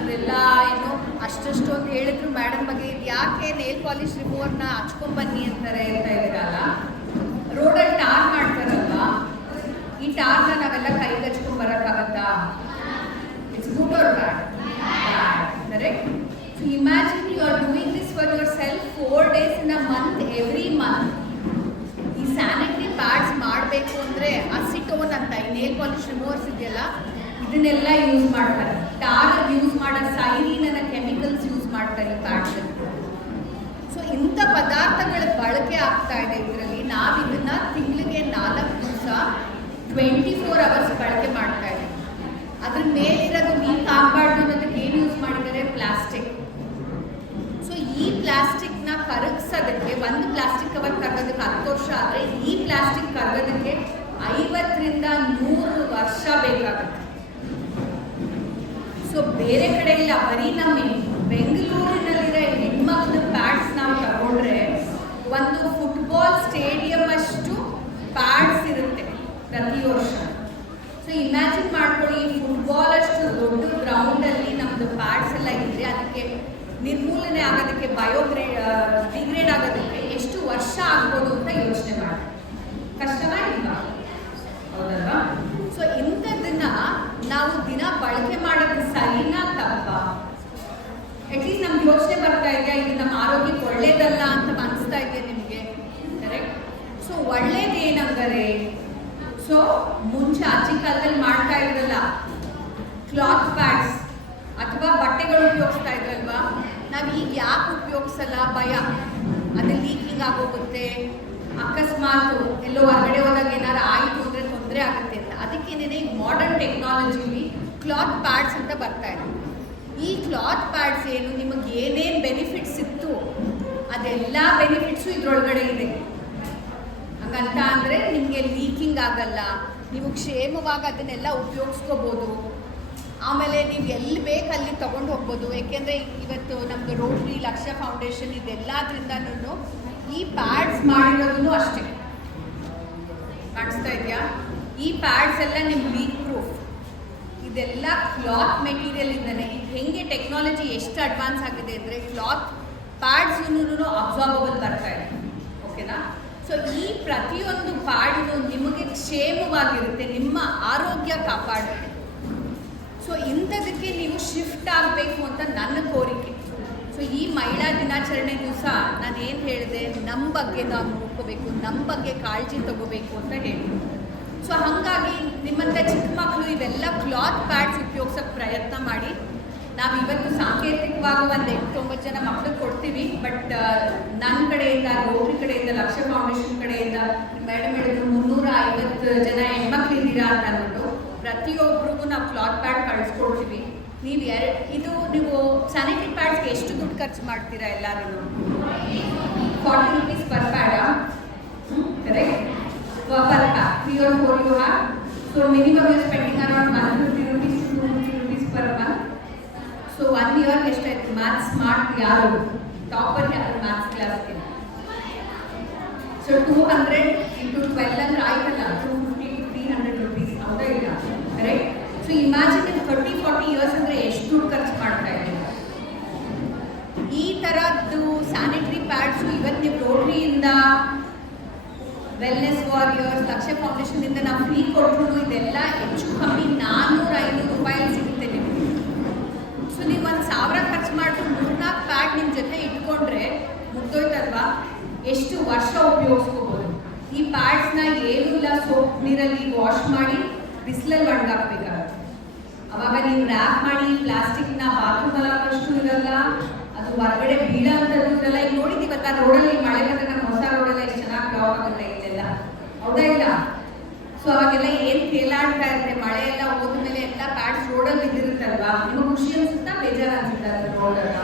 ಅದೆಲ್ಲ ಏನೋ ಅಷ್ಟಷ್ಟು ಅಂತ ಹೇಳಿದ್ರು ಮೇಡಮ್ ಬಗ್ಗೆ. ಇದು ಯಾಕೆ ನೇಲ್ ಪಾಲಿಶ್ ರಿಮೂವರ್ನ ಹಚ್ಕೊಂಡ್ಬನ್ನಿ ಅಂತಾರೆ ಅಂತ ಇದ್ದೀರಲ್ಲ, ರೋಡಲ್ಲಿ ಟಾರ್ ಮಾಡ್ತಾರಲ್ವ, ಈ ಟಾರ್ನ ನಾವೆಲ್ಲ ಕೈಗೆ ಹಚ್ಕೊಂಡ್ಬರೋಕ್ಕಾಗತ್ತಾ? It's good or bad? Correct. So imagine you are doing this for yourself 4 days in a month, every month. ಈ ಸ್ಯಾನಿಟರಿ ಪ್ಯಾಡ್ಸ್ ಮಾಡಬೇಕು ಅಂದರೆ ಅಸಿಟೋನ್ ಅಂತ ಈ ನೇಲ್ ಪಾಲಿಶ್ ರಿಮೂವರ್ಸ್ ಇದೆಯಲ್ಲ, ಇದನ್ನೆಲ್ಲ ಯೂಸ್ ಮಾಡ್ತಾರೆ. ಟಾರ್ ಯೂಸ್ ಮಾಡೋ ಸೈರಿನ್ ಅನ್ನೋ ಕೆಮಿಕಲ್ಸ್ ಯೂಸ್ ಮಾಡ್ತಾರೆ ಈ ಪ್ಯಾಡ್ಸ್. ಸೊ ಇಂಥ ಪದಾರ್ಥಗಳ ಬಳಕೆ ಆಗ್ತಾ ಇದೆ ಇದರಲ್ಲಿ. ನಾವು ಇದನ್ನು ತಿಂಗಳಿಗೆ 4 ದಿವಸ 24 hours ಬಳಕೆ ಮಾಡ್ತಾ ಇದ್ದೀವಿ. ಅದ್ರ ಮೇಲಿರೋದು ವೀಕ್ ಆಗಬಾರ್ದು ಅನ್ನೋದಕ್ಕೆ ಏನು ಯೂಸ್ ಮಾಡಿದ್ದಾರೆ? ಪ್ಲಾಸ್ಟಿಕ್. ಸೊ ಈ ಪ್ಲಾಸ್ಟಿಕ್ನ ಕರಗಿಸೋದಕ್ಕೆ, ಒಂದು ಪ್ಲಾಸ್ಟಿಕ್ ಕವರ್ ಕರಗೋದಕ್ಕೆ 10 ವರ್ಷ ಆದರೆ ಈ ಪ್ಲಾಸ್ಟಿಕ್ ಕರಗೋದಕ್ಕೆ 50ರಿಂದ 100 ವರ್ಷ ಬೇಕಾಗುತ್ತೆ. ಸೊ ಬೇರೆ ಕಡೆ ಇಲ್ಲ, ಬರೀ ನಮ್ಮ ಬೆಂಗಳೂರಿನಲ್ಲಿರೋ ಹೆಣ್ಮಕ್ಳ ಪ್ಯಾಡ್ಸ್ ನಾವು ತಗೊಂಡ್ರೆ ಒಂದು ಫುಟ್ಬಾಲ್ ಸ್ಟೇಡಿಯಂ ಅಷ್ಟು ಪ್ಯಾಡ್ಸ್ ಇರುತ್ತೆ ಪ್ರತಿ ವರ್ಷ. ಸೊ ಇಮ್ಯಾಜಿನ್ ಮಾಡ್ಕೊಳ್ಳಿ, ಈ ಫುಟ್ಬಾಲ್ ಅಷ್ಟು ದೊಡ್ಡ ಗ್ರೌಂಡಲ್ಲಿ ನಮ್ಮದು ಪ್ಯಾಡ್ಸ್ ಎಲ್ಲ ಇದ್ದರೆ ಅದಕ್ಕೆ ನಿರ್ಮೂಲನೆ ಆಗೋದಕ್ಕೆ, ಡಿಗ್ರೇಡ್ ಆಗೋದಕ್ಕೆ ಎಷ್ಟು ವರ್ಷ ಆಗ್ಬೋದು ಅಂತ ಯೋಚನೆ ಮಾಡಿ. ಕಷ್ಟನಾ ಇಲ್ವಾ? ಹೌದಲ್ವಾ? ಸೊ ಇಂಥದ್ದನ್ನ ನಾವು ದಿನ ಬಳಕೆ ಮಾಡೋದು ಸರಿನಾ ತಪ್ಪಾ? ಅಟ್ಲೀಸ್ಟ್ ನಮ್ಗೆ ಯೋಚನೆ ಬರ್ತಾ ಇದೆಯಾ, ಇದು ನಮ್ಮ ಆರೋಗ್ಯಕ್ಕೆ ಒಳ್ಳೇದಲ್ಲ ಅಂತ ಅನಿಸ್ತಾ ಇದೆಯಾ ನಿಮಗೆ? ಕರೆಕ್ಟ್. ಸೊ ಒಳ್ಳೇದೇನಂದರೆ, ಸೊ ಮುಂಚೆ ಅಜ್ಜಿ ಕಾಲದಲ್ಲಿ ಮಾಡ್ತಾ ಇದ್ರಲ್ಲ ಕ್ಲಾತ್ ಪ್ಯಾಡ್ಸ್ ಅಥವಾ ಬಟ್ಟೆಗಳು ಉಪಯೋಗಿಸ್ತಾ ಇದ್ರಲ್ವಾ, ನಾವು ಈಗ ಯಾಕೆ ಉಪಯೋಗಿಸಲ್ಲ? ಭಯ, ಅದು ಲೀಕಿಂಗ್ ಆಗೋಗುತ್ತೆ, ಅಕಸ್ಮಾತ್ ಎಲ್ಲೋ ಹೊರಗಡೆ ಹೋದಾಗ ಏನಾರು ಆಯಿತು ಅಂದರೆ ತೊಂದರೆ ಆಗುತ್ತೆ ಅಂತ. ಅದಕ್ಕೇನೇನೆ ಈಗ ಮಾಡರ್ನ್ ಟೆಕ್ನಾಲಜಿಲಿ ಕ್ಲಾತ್ ಪ್ಯಾಡ್ಸ್ ಅಂತ ಬರ್ತಾ ಇದೆ. ಈ ಕ್ಲಾತ್ ಪ್ಯಾಡ್ಸ್ ಏನು, ನಿಮಗೆ ಏನೇನು ಬೆನಿಫಿಟ್ಸ್ ಇತ್ತು ಅದೆಲ್ಲ ಬೆನಿಫಿಟ್ಸು ಇದರೊಳಗಡೆ ಇದೆ. ಹಂಗಂತ ಅಂದರೆ ನಿಮಗೆ ಲೀಕಿಂಗ್ ಆಗಲ್ಲ, ನೀವು ಕ್ಷೇಮವಾಗಿ ಅದನ್ನೆಲ್ಲ ಉಪಯೋಗಿಸ್ಕೋಬೋದು. ಆಮೇಲೆ ನೀವು ಎಲ್ಲಿ ಬೇಕು ಅಲ್ಲಿ ತೊಗೊಂಡು ಹೋಗ್ಬೋದು. ಏಕೆಂದರೆ ಇವತ್ತು ನಮ್ಮದು ರೋಟ್ರಿ, ಲಕ್ಷ್ಯ ಫೌಂಡೇಶನ್ ಇದೆಲ್ಲದ್ರಿಂದನೂ ಈ ಪ್ಯಾಡ್ಸ್ ಮಾಡಿರೋದು ಅಷ್ಟೇ. ಕಾಣಿಸ್ತಾ ಇದೆಯಾ? ಈ ಪ್ಯಾಡ್ಸ್ ಎಲ್ಲ ನಿಮ್ಮ ಲೀಕ್ ಪ್ರೂಫ್. ಇದೆಲ್ಲ ಕ್ಲಾತ್ ಮೆಟೀರಿಯಲಿಂದನೇ. ಇದು ಹೆಂಗೆ ಟೆಕ್ನಾಲಜಿ ಎಷ್ಟು ಅಡ್ವಾನ್ಸ್ ಆಗಿದೆ ಅಂದರೆ ಕ್ಲಾತ್ ಪ್ಯಾಡ್ಸೂ ಅಬ್ಸಾರ್ಬಬಲ್ ಬರ್ತಾ ಇದೆ. ಓಕೆನಾ? ಸೊ ಈ ಪ್ರತಿಯೊಂದು ಪ್ಯಾಡು ನಿಮಗೆ ಕ್ಷೇಮವಾಗಿರುತ್ತೆ, ನಿಮ್ಮ ಆರೋಗ್ಯ ಕಾಪಾಡುತ್ತೆ. ಸೊ ಇಂಥದಕ್ಕೆ ನೀವು ಶಿಫ್ಟ್ ಆಗಬೇಕು ಅಂತ ನನ್ನ ಕೋರಿಕೆ. ಸೊ ಈ ಮಹಿಳಾ ದಿನಾಚರಣೆ ದಿವಸ ನಾನು ಏನು ಹೇಳಿದೆ, ನಮ್ಮ ಬಗ್ಗೆ ನಾವು ನೋಡ್ಕೋಬೇಕು, ನಮ್ಮ ಬಗ್ಗೆ ಕಾಳಜಿ ತಗೋಬೇಕು ಅಂತ ಹೇಳಿದೆ. ಸೊ ಹಾಗಾಗಿ ನಿಮ್ಮಂಥ ಚಿಕ್ಕ ಮಕ್ಕಳು ಇವೆಲ್ಲ ಕ್ಲಾತ್ ಪ್ಯಾಡ್ಸ್ ಉಪಯೋಗಿಸೋಕ್ಕೆ ಪ್ರಯತ್ನ ಮಾಡಿ. ನಾವು ಇವತ್ತು ಸಾಂಕೇತಿಕವಾಗಿ ಒಂದು 8-9 ಜನ ಮಕ್ಕಳು ಕೊಡ್ತೀವಿ. ಬಟ್ ನನ್ನ ಕಡೆಯಿಂದ, ರೋಟ್ರಿ ಕಡೆಯಿಂದ, ಲಕ್ಷ್ಯ ಫೌಂಡೇಶನ್ ಕಡೆಯಿಂದ ಮೇಡಮ್ ಹೇಳಿದ್ರು 350 ಜನ ಹೆಣ್ಮಕ್ಳು ಇದ್ದೀರಾ ಅಂತ ಅಂದ್ಬಿಟ್ಟು ಪ್ರತಿಯೊಬ್ಬರಿಗೂ ನಾವು ಕ್ಲಾತ್ ಪ್ಯಾಡ್ ಕಳಿಸ್ಕೊಡ್ತೀವಿ. ನೀವು ಸ್ಯಾನಿಟರಿ ಪ್ಯಾಡ್ಸ್ಗೆ ಎಷ್ಟು ದುಡ್ಡು ಖರ್ಚು ಮಾಡ್ತೀರಾ? ಎಲ್ಲರೂ 40 rupees per pad? Correct. per pack, 3 or 4 you have. So minimum you are spending around 150 rupees to 250 rupees per month. So 1 year ಎಷ್ಟು maths smart ಯಾರು ಟಾಪರ್ ಯಾರು maths class ಗೆ? So 200 into 12 ಅಂದ್ರೆ ಆಯ್ತಲ್ಲ 250 to 300 rupees. ಹೌದಾ ಇಲ್ಲ? ಕರೆಕ್ಟ್. ಸೊ ಇಮ್ಯಾಜಿನ್ 30-40 ಇಯರ್ಸ್ ಅಂದರೆ ಎಷ್ಟು ದುಡ್ಡು ಖರ್ಚು ಮಾಡ್ತಾ ಇದ್ದೀವಿ. ಈ ಥರದ್ದು ಸ್ಯಾನಿಟರಿ ಪ್ಯಾಡ್ಸು ಇವತ್ತು ನೀವು ರೋಟ್ರಿಯಿಂದ, ವೆಲ್ನೆಸ್ ವಾರಿಯರ್ಸ್, ಲಕ್ಷ್ಯ ಫೌಂಡೇಶನ್ನಿಂದ ನಾವು ಫ್ರೀ ಕೊಟ್ಟರು ಇದೆಲ್ಲ ಹೆಚ್ಚು ಕಮ್ಮಿ 400-500 ರೂಪಾಯಿ ಸಿಗುತ್ತೆ ನಿಮಗೆ. ಸೊ ನೀವು 1000 ಖರ್ಚು ಮಾಡಿದ್ರು 3-4 ಪ್ಯಾಡ್ ನಿಮ್ಮ ಜೊತೆ ಇಟ್ಕೊಂಡ್ರೆ ಮುಗ್ದೋಯ್ತಲ್ವಾ, ಎಷ್ಟು ವರ್ಷ ಉಪಯೋಗಿಸ್ಕೋಬೋದು. ಈ ಪ್ಯಾಡ್ಸ್ನ ಏನೂ ಇಲ್ಲ, ಸೋಪ್ ನೀರಲ್ಲಿ ವಾಶ್ ಮಾಡಿ ಬಿಸಿಲಲ್ಲಿ ಒಣಗಾಕ್ಬೇಕಾಗುತ್ತೆ. ಅವಾಗ ನೀವು ರ್ಯಾಪ್ ಮಾಡಿ ಪ್ಲಾಸ್ಟಿಕ್ನ ಬಾತ್ರೂಮಲ್ಲಿ ಹಾಕೋಷ್ಟು ಇರಲ್ಲ, ಅದು ಹೊರಗಡೆ ಬೀಳೋ ಅಂಥದ್ದು ಇರಲ್ಲ. ಈಗ ನೋಡಿದ್ದೀವಲ್ಲ ರೋಡಲ್ಲಿ ಮಳೆ ಬಂದಾಗ ನಮ್ಮ ಹೊಸ ರೋಡೆಲ್ಲ ಎಷ್ಟು ಚೆನ್ನಾಗಿ ಬ್ಲಾಕ್ ಆಗುತ್ತೆ ಇಲ್ಲೆಲ್ಲ, ಹೌದಾ ಇಲ್ಲ? ಸೊ ಅವಾಗೆಲ್ಲ ಏನು ತೇಲಾಡ್ತಾ ಇರುತ್ತೆ, ಮಳೆ ಎಲ್ಲ ಹೋದ್ಮೇಲೆ ಎಲ್ಲ ಪ್ಯಾಡ್ಸ್ ರೋಡಲ್ಲಿ ಬಿದ್ದಿರುತ್ತಲ್ವಾ, ನಿಮಗೆ ಖುಷಿ ಅನ್ಸುತ್ತಾ ಬೇಜಾರು ಅನ್ಸುತ್ತಾ ಅದು ರೋಡಲ್ಲ?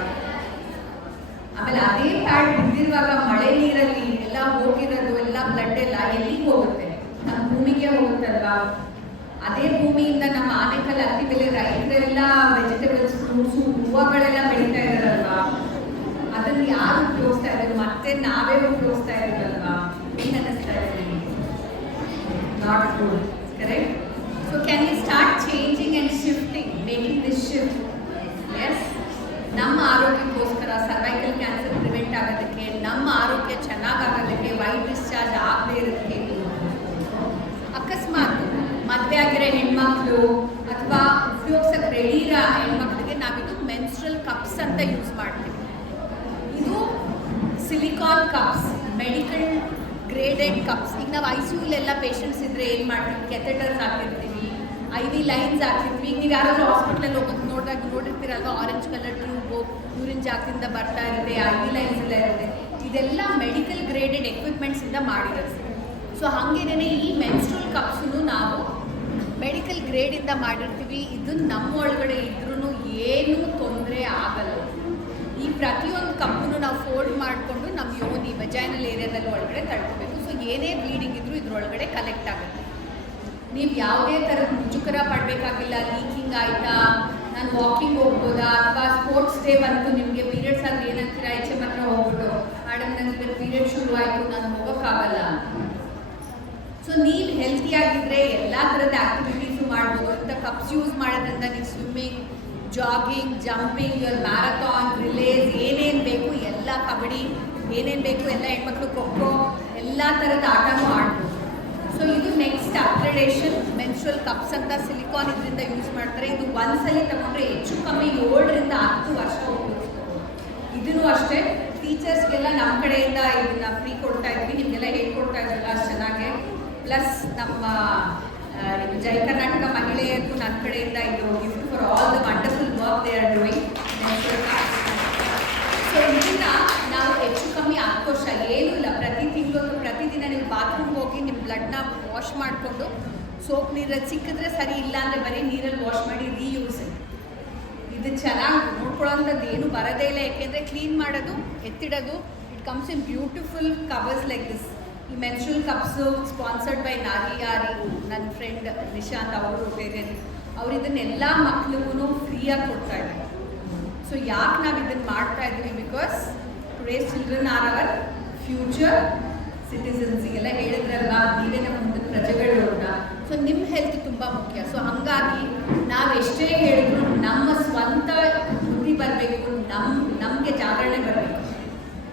ಆಮೇಲೆ ಅದೇ ಪ್ಯಾಡ್ ಬಿದ್ದಿರುವಾಗ ಮಳೆ ನೀರಲ್ಲಿ ಎಲ್ಲ ಹೋಗಿರೋದು ಎಲ್ಲ ಬ್ಲಡ್ ಎಲ್ಲ ಎಲ್ಲಿಗೆ ಹೋಗುತ್ತೆ? ನಮ್ಮ ಭೂಮಿಗೆ ಹೋಗುತ್ತಲ್ವಾ? ಅದೇ ಭೂಮಿಯಿಂದ ನಮ್ಮ ಆನೆಕಲ್ ಹತ್ತಿ ಮೇಲೆ ರೈತರೆಲ್ಲ ವೆಜಿಟೇಬಲ್ಸ್, ಫ್ರೂಟ್ಸು, ಹೂವುಗಳೆಲ್ಲ ಬೆಳೀತಾ ಇದ್ದಾರಲ್ವಾ, ಅದನ್ನು ಯಾರು ಉಪಯೋಗಿಸ್ತಾ ಇದ್ದಾರೆ? ಮತ್ತೆ ನಾವೇ ಉಪಯೋಗಿಸ್ತಾ ಇದ್ದೀವಲ್ವಾ? ಏನು ಅನ್ನಿಸ್ತಾ ಇದೆ? Not good, correct? So can you start changing and shifting, making this shift? Yes, ನಮ್ಮ ಆರೋಗ್ಯಕ್ಕೋಸ್ಕರ, ಸರ್ವೈಕಲ್ ಕ್ಯಾನ್ಸರ್ ಪ್ರಿವೆಂಟ್ ಆಗೋದಕ್ಕೆ, ನಮ್ಮ ಆರೋಗ್ಯ ಚೆನ್ನಾಗಾಗೋದಕ್ಕೆ, ವೈಟ್ ಡಿಸ್ಚಾರ್ಜ್ ಆಗದೇ ಇರೋದಕ್ಕೆ, ಅಕಸ್ಮಾತ್ ಮದುವೆ ಆಗಿರೋ ಹೆಣ್ಮಕ್ಳು ಅಥವಾ ಉಪಯೋಗಿಸಕ್ಕೆ ರೆಡಿ ಇರೋ ಹೆಣ್ಮಕ್ಳಿಗೆ ನಾವಿದು ಮೆನ್ಸ್ಟ್ರಲ್ ಕಪ್ಸ್ ಅಂತ ಯೂಸ್ ಮಾಡ್ತೀವಿ. ಇದು silicon cups, medical graded cups. ಈಗ ನಾವು ICUಲೆಲ್ಲ ಪೇಷಂಟ್ಸ್ ಇದ್ದರೆ ಏನು ಮಾಡ್ತೀವಿ? ಕೆಥೆಟರ್ಸ್ ಹಾಕಿರ್ತೀವಿ, IV ಲೈನ್ಸ್ ಹಾಕಿರ್ತೀವಿ. ಈಗ ನೀವು ಯಾರಾದರೂ ಹಾಸ್ಪಿಟ್ಲಲ್ಲಿ ಹೋಗೋದು ನೋಡಿರ್ತೀರಲ್ವ, ಆರೆಂಜ್ ಕಲರ್ ಟ್ಯೂಬು ಯೂರಿನ್ ಜಾಗದಿಂದ ಬರ್ತಾ ಇರುತ್ತೆ, IV ಲೈನ್ಸ್ ಎಲ್ಲ ಇರುತ್ತೆ. ಇದೆಲ್ಲ ಮೆಡಿಕಲ್ ಗ್ರೇಡೆಡ್ ಎಕ್ವಿಪ್ಮೆಂಟ್ಸಿಂದ ಮಾಡಿರುತ್ತೆ. ಸೊ ಹಾಗೇನೇ ಈ ಮೆನ್ಸ್ಟ್ರಲ್ ಕಪ್ಸನ್ನು ನಾವು ಮೆಡಿಕಲ್ ಗ್ರೇಡಿಂದ ಮಾಡಿರ್ತೀವಿ. ಇದು ನಮ್ಮ ಒಳಗಡೆ ಇದ್ರೂ ಏನೂ ತೊಂದರೆ ಆಗಲ್ಲ. ಈ ಪ್ರತಿಯೊಂದು ಕಪ್ಪನ್ನು ನಾವು ಫೋಲ್ಡ್ ಮಾಡಿಕೊಂಡು ನಮ್ಮ ಯೋನಿ ವೆಜೈನಲ್ ಏರಿಯಾದಲ್ಲಿ ಒಳಗಡೆ ತಳ್ಕೋಬೇಕು. ಸೊ ಏನೇ ಬ್ಲೀಡಿಂಗ್ ಇದ್ರೂ ಇದ್ರೊಳಗಡೆ ಕಲೆಕ್ಟ್ ಆಗುತ್ತೆ. ನೀವು ಯಾವುದೇ ಥರದ ಮುಜುಗರ ಪಡಬೇಕಾಗಿಲ್ಲ. ಲೀಕಿಂಗ್ ಆಯಿತಾ, ನಾನು ವಾಕಿಂಗ್ ಹೋಗ್ಬೋದಾ, ಅಥವಾ ಸ್ಪೋರ್ಟ್ಸ್ ಡೇ ಬಂತು ನಿಮಗೆ ಪೀರಿಯಡ್ಸ್ ಆದರೆ ಏನಂತೀರಾ, HM ಹತ್ರ ಹೋಗ್ಬಿಟ್ಟು ಮೇಡಮ್ ನನಗೆ ಪೀರಿಯಡ್ ಶುರು ಆಯಿತು, ನಾನು ಹೋಗೋಕ್ಕಾಗಲ್ಲ. ಸೊ ನೀವು ಹೆಲ್ತಿಯಾಗಿದ್ದರೆ ಎಲ್ಲ ಥರದ ಆ್ಯಕ್ಟಿವಿಟೀಸು ಮಾಡ್ಬೋದು. ಇಂಥ ಕಪ್ಸ್ ಯೂಸ್ ಮಾಡೋದ್ರಿಂದ ನೀವು swimming, jogging, jumping, marathon, relies ಏನೇನು ಬೇಕು ಎಲ್ಲ, ಕಬಡ್ಡಿ ಏನೇನು ಬೇಕು ಎಲ್ಲ, ಹೆಣ್ಮಕ್ಳು ಖೋಖೋ ಎಲ್ಲ ಥರದ ಆಟನೂ ಆಡ್ಬೋದು. ಸೊ ಇದು ನೆಕ್ಸ್ಟ್ ಅಪ್ಗ್ರೇಡೇಷನ್ ಮೆನ್ಸ್ಟ್ರಲ್ ಕಪ್ಸ್ ಅಂತ ಸಿಲಿಕಾನ್ ಇದರಿಂದ ಯೂಸ್ ಮಾಡ್ತಾರೆ. ಇದು ಒಂದ್ಸಲಿ ತಗೊಂಡ್ರೆ ಹೆಚ್ಚು ಕಮ್ಮಿ 7 ರಿಂದ 10 ವರ್ಷ ಉಪಯೋಗಿಸ್ಬೋದು. ಇದನ್ನು ಅಷ್ಟೇ ಟೀಚರ್ಸ್ಗೆಲ್ಲ ನಮ್ಮ ಕಡೆಯಿಂದ ಇದನ್ನ ಫ್ರೀ ಕೊಡ್ತಾ ಇದ್ವಿ, ನಿಮಗೆಲ್ಲ ಹೇಳ್ಕೊಡ್ತಾ ಇದ್ರಲ್ಲ ಅಷ್ಟು ಚೆನ್ನಾಗೆ. ಪ್ಲಸ್ ನಮ್ಮ ಜೈ ಕರ್ನಾಟಕ ಮಹಿಳೆಯರಿಗೂ ನನ್ನ ಕಡೆಯಿಂದ ಇದು gift for all the wonderful work they are doing. So ಇದನ್ನ ನಾವು ಹೆಚ್ಚು ಕಮ್ಮಿ 10 ವರ್ಷ ಏನೂ ಇಲ್ಲ, ಪ್ರತಿ ತಿಂಗಳು ಪ್ರತಿದಿನ ನೀವು ಬಾತ್ರೂಮ್ಗೆ ಹೋಗಿ ನಿಮ್ಮ ಬ್ಲಡ್ನ ವಾಶ್ ಮಾಡಿಕೊಂಡು ಸೋಪ್ ನೀರಲ್ಲಿ ಸಿಕ್ಕಿದ್ರೆ ಸರಿ, ಇಲ್ಲ ಅಂದರೆ ಬರೀ ನೀರಲ್ಲಿ ವಾಶ್ ಮಾಡಿ ರೀಯೂಸ್. ಇದು ಚೆನ್ನಾಗಿ ನೋಡ್ಕೊಳ್ಳೋಂಥದ್ದು ಏನು ಬರೋದೇ ಇಲ್ಲ, ಯಾಕೆಂದರೆ ಕ್ಲೀನ್ ಮಾಡೋದು, ಎತ್ತಿಡೋದು. It comes in beautiful covers like this. ಈ menstrual cups sponsored by Naariyari, ನನ್ನ ಫ್ರೆಂಡ್ ನಿಶಾಂತ್ ಅವರು ಬೇರೆ, ಅವ್ರು ಇದನ್ನೆಲ್ಲ ಮಕ್ಳಿಗೂ ಫ್ರೀಯಾಗಿ ಕೊಡ್ತಾ ಇದ್ದಾರೆ. ಸೊ ಯಾಕೆ ನಾವು ಇದನ್ನು ಮಾಡ್ತಾ ಇದ್ದೀವಿ? Because today's children are our future citizens. ಈಗೆಲ್ಲ ಹೇಳಿದ್ರಲ್ವ, ನೀವೇ ನಮ್ಮ ಮುಂದಿನ ಪ್ರಜೆಗಳು ಅಂತ. ಸೊ ನಿಮ್ಮ ಹೆಲ್ತ್ ತುಂಬ ಮುಖ್ಯ. ಸೊ ಹಾಗಾಗಿ ನಾವು ಎಷ್ಟೇ ಹೇಳಿದ್ರು ನಮ್ಮ ಸ್ವಂತ ಬುದ್ಧಿ ಬರಬೇಕು, ನಮಗೆ ಜಾಗರಣೆ ಬರಬೇಕು.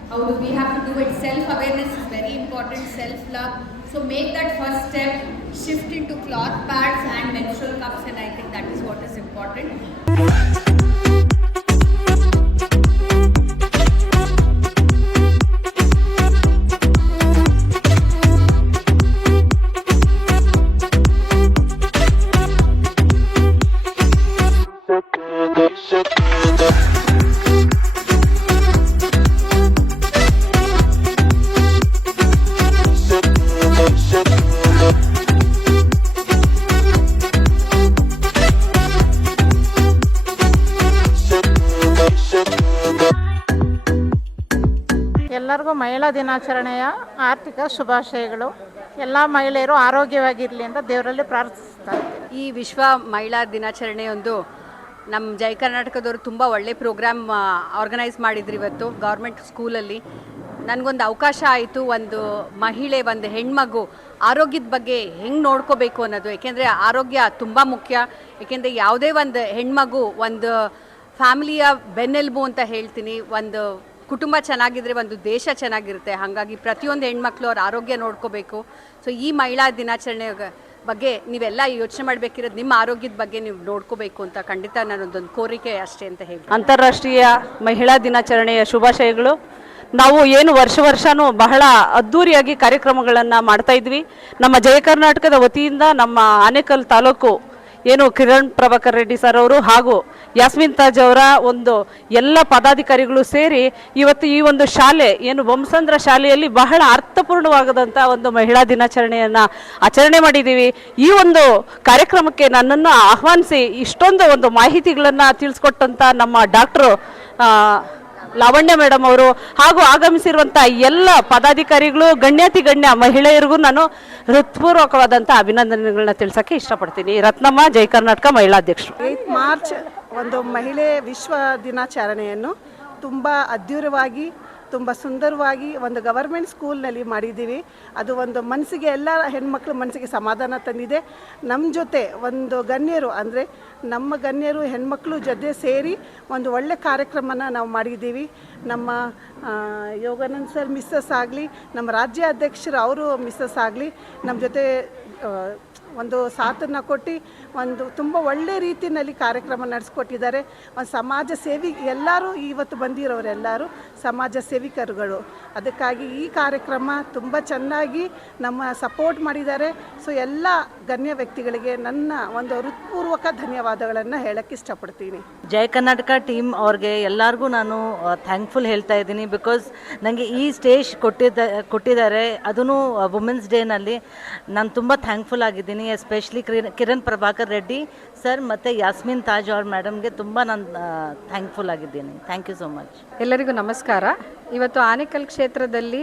ಹೌದು, we have to do it. Self awareness is very important, self love. So make that first step, shift into cloth pads and menstrual cups, and I think that is what is important. ಎಲ್ಲರಿಗೂ ಮಹಿಳಾ ದಿನಾಚರಣೆಯ ಆರ್ಥಿಕ ಶುಭಾಶಯಗಳು. ಎಲ್ಲ ಮಹಿಳೆಯರು ಆರೋಗ್ಯವಾಗಿರಲಿ ಅಂತ ದೇವರಲ್ಲಿ ಪ್ರಾರ್ಥಿಸ್ತಾ ಇದ್ದೀನಿ. ಈ ವಿಶ್ವ ಮಹಿಳಾ ದಿನಾಚರಣೆಯೊಂದು ನಮ್ಮ ಜೈ ಕರ್ನಾಟಕದವರು ತುಂಬ ಒಳ್ಳೆ ಪ್ರೋಗ್ರಾಮ್ ಆರ್ಗನೈಸ್ ಮಾಡಿದ್ರು ಇವತ್ತು ಗೌರ್ಮೆಂಟ್ ಸ್ಕೂಲಲ್ಲಿ. ನನಗೊಂದು ಅವಕಾಶ ಆಯಿತು, ಒಂದು ಮಹಿಳೆ, ಒಂದು ಹೆಣ್ಮಗು ಆರೋಗ್ಯದ ಬಗ್ಗೆ ಹೆಂಗೆ ನೋಡ್ಕೋಬೇಕು ಅನ್ನೋದು. ಏಕೆಂದರೆ ಆರೋಗ್ಯ ತುಂಬ ಮುಖ್ಯ. ಏಕೆಂದರೆ ಯಾವುದೇ ಒಂದು ಹೆಣ್ಮಗು ಒಂದು ಫ್ಯಾಮಿಲಿಯ ಬೆನ್ನೆಲುಬು ಅಂತ ಹೇಳ್ತೀನಿ. ಒಂದು ಕುಟುಂಬ ಚೆನ್ನಾಗಿದ್ದರೆ ಒಂದು ದೇಶ ಚೆನ್ನಾಗಿರುತ್ತೆ. ಹಾಗಾಗಿ ಪ್ರತಿಯೊಂದು ಹೆಣ್ಮಕ್ಳು ಅವ್ರ ಆರೋಗ್ಯ ನೋಡ್ಕೋಬೇಕು. ಸೊ ಈ ಮಹಿಳಾ ದಿನಾಚರಣೆ ಬಗ್ಗೆ ನೀವೆಲ್ಲ ಯೋಚನೆ ಮಾಡಬೇಕಿರೋದು ನಿಮ್ಮ ಆರೋಗ್ಯದ ಬಗ್ಗೆ ನೀವು ನೋಡ್ಕೋಬೇಕು ಅಂತ ಖಂಡಿತ ನಾನೊಂದೊಂದು ಕೋರಿಕೆ ಅಷ್ಟೇ ಅಂತ ಹೇಳಿ. ಅಂತಾರಾಷ್ಟ್ರೀಯ ಮಹಿಳಾ ದಿನಾಚರಣೆಯ ಶುಭಾಶಯಗಳು. ನಾವು ಏನು ವರ್ಷನೂ ಬಹಳ ಅದ್ಧೂರಿಯಾಗಿ ಕಾರ್ಯಕ್ರಮಗಳನ್ನು ಮಾಡ್ತಾ ಇದ್ವಿ. ನಮ್ಮ ಜಯ ಕರ್ನಾಟಕದ ವತಿಯಿಂದ ನಮ್ಮ ಆನೇಕಲ್ ತಾಲೂಕು ಏನು ಕಿರಣ್ ಪ್ರಭಾಕರ್ ರೆಡ್ಡಿ ಸರ್ ಅವರು ಹಾಗೂ ಯಾಸ್ಮಿನ್ ತಾಜ್ ಅವರ ಒಂದು ಎಲ್ಲ ಪದಾಧಿಕಾರಿಗಳು ಸೇರಿ ಇವತ್ತು ಈ ಒಂದು ಶಾಲೆ ಏನು ಬೊಮ್ಮಸಂದ್ರ ಶಾಲೆಯಲ್ಲಿ ಬಹಳ ಅರ್ಥಪೂರ್ಣವಾಗದಂಥ ಒಂದು ಮಹಿಳಾ ದಿನಾಚರಣೆಯನ್ನು ಆಚರಣೆ ಮಾಡಿದ್ದೀವಿ. ಈ ಒಂದು ಕಾರ್ಯಕ್ರಮಕ್ಕೆ ನನ್ನನ್ನು ಆಹ್ವಾನಿಸಿ ಇಷ್ಟೊಂದು ಒಂದು ಮಾಹಿತಿಗಳನ್ನು ತಿಳಿಸ್ಕೊಟ್ಟಂಥ ನಮ್ಮ ಡಾಕ್ಟ್ರು ಲಾವಣ್ಯ ಮೇಡಮ್ ಅವರು ಹಾಗೂ ಆಗಮಿಸಿರುವಂಥ ಎಲ್ಲ ಪದಾಧಿಕಾರಿಗಳು ಗಣ್ಯ ಮಹಿಳೆಯರಿಗೂ ನಾನು ಹೃತ್ಪೂರ್ವಕವಾದಂಥ ಅಭಿನಂದನೆಗಳನ್ನ ತಿಳಿಸೋಕ್ಕೆ ಇಷ್ಟಪಡ್ತೀನಿ. ರತ್ನಮ್ಮ, ಜೈ ಕರ್ನಾಟಕ ಮಹಿಳಾಧ್ಯಕ್ಷರು. 8 ಮಾರ್ಚ್ ಒಂದು ಮಹಿಳೆ ವಿಶ್ವ ದಿನಾಚರಣೆಯನ್ನು ತುಂಬ ಅದ್ಧೂರವಾಗಿ ತುಂಬ ಸುಂದರವಾಗಿ ಒಂದು ಗವರ್ಮೆಂಟ್ ಸ್ಕೂಲ್ನಲ್ಲಿ ಮಾಡಿದ್ದೀವಿ. ಅದು ಒಂದು ಮನಸ್ಸಿಗೆ ಎಲ್ಲ ಹೆಣ್ಮಕ್ಳ ಮನಸ್ಸಿಗೆ ಸಮಾಧಾನ ತಂದಿದೆ. ನಮ್ಮ ಜೊತೆ ಒಂದು ಗಣ್ಯರು ಅಂದರೆ ನಮ್ಮ ಗಣ್ಯರು ಹೆಣ್ಮಕ್ಳು ಜೊತೆ ಸೇರಿ ಒಂದು ಒಳ್ಳೆ ಕಾರ್ಯಕ್ರಮನ ನಾವು ಮಾಡಿದ್ದೀವಿ. ನಮ್ಮ ಯೋಗಾನಂದ್ ಸರ್ ಮಿಸ್ಸಸ್ ಆಗಲಿ, ನಮ್ಮ ರಾಜ್ಯ ಅಧ್ಯಕ್ಷರು ಅವರು ಮಿಸ್ಸಸ್ ಆಗಲಿ ನಮ್ಮ ಜೊತೆ ಒಂದು ಸಾಥನ್ನು ಕೊಟ್ಟು ಒಂದು ತುಂಬ ಒಳ್ಳೆ ರೀತಿಯಲ್ಲಿ ಕಾರ್ಯಕ್ರಮ ನಡೆಸ್ಕೊಟ್ಟಿದ್ದಾರೆ. ಒಂದು ಸಮಾಜ ಸೇವಿ ಎಲ್ಲರೂ ಇವತ್ತು ಬಂದಿರೋರೆಲ್ಲರೂ ಸಮಾಜ ಸೇವಿಕರುಗಳು. ಅದಕ್ಕಾಗಿ ಈ ಕಾರ್ಯಕ್ರಮ ತುಂಬ ಚೆನ್ನಾಗಿ ನಮ್ಮ ಸಪೋರ್ಟ್ ಮಾಡಿದ್ದಾರೆ. ಸೊ ಎಲ್ಲ ಗಣ್ಯ ವ್ಯಕ್ತಿಗಳಿಗೆ ನನ್ನ ಒಂದು ಹೃತ್ಪೂರ್ವಕ ಧನ್ಯವಾದಗಳನ್ನು ಹೇಳಕ್ಕೆ ಇಷ್ಟಪಡ್ತೀನಿ. ಜಯ ಕರ್ನಾಟಕ ಟೀಮ್ ಅವ್ರಿಗೆ ಎಲ್ಲರಿಗೂ ನಾನು ಥ್ಯಾಂಕ್ಫುಲ್ ಹೇಳ್ತಾ ಇದ್ದೀನಿ. ಬಿಕಾಸ್ ನನಗೆ ಈ ಸ್ಟೇಜ್ ಕೊಟ್ಟಿದ್ದಾರೆ, ಅದೂ ವುಮೆನ್ಸ್ ಡೇನಲ್ಲಿ. ನಾನು ತುಂಬ ಥ್ಯಾಂಕ್ಫುಲ್ ಆಗಿದ್ದೀನಿ. ಎಸ್ಪೆಷಲಿ ಕಿರಣ್ ಪ್ರಭಾಕರ್ ರೆಡ್ಡಿ ಸರ್ ಮತ್ತು ಯಾಸ್ಮಿನ್ ತಾಜ್ ಅವ್ರ ಮೇಡಮ್ಗೆ ತುಂಬ ನಾನು ಥ್ಯಾಂಕ್ಫುಲ್ ಆಗಿದ್ದೀನಿ. Thank you so much. ಎಲ್ಲರಿಗೂ ನಮಸ್ಕಾರ. ಇವತ್ತು ಆನೇಕಲ್ ಕ್ಷೇತ್ರದಲ್ಲಿ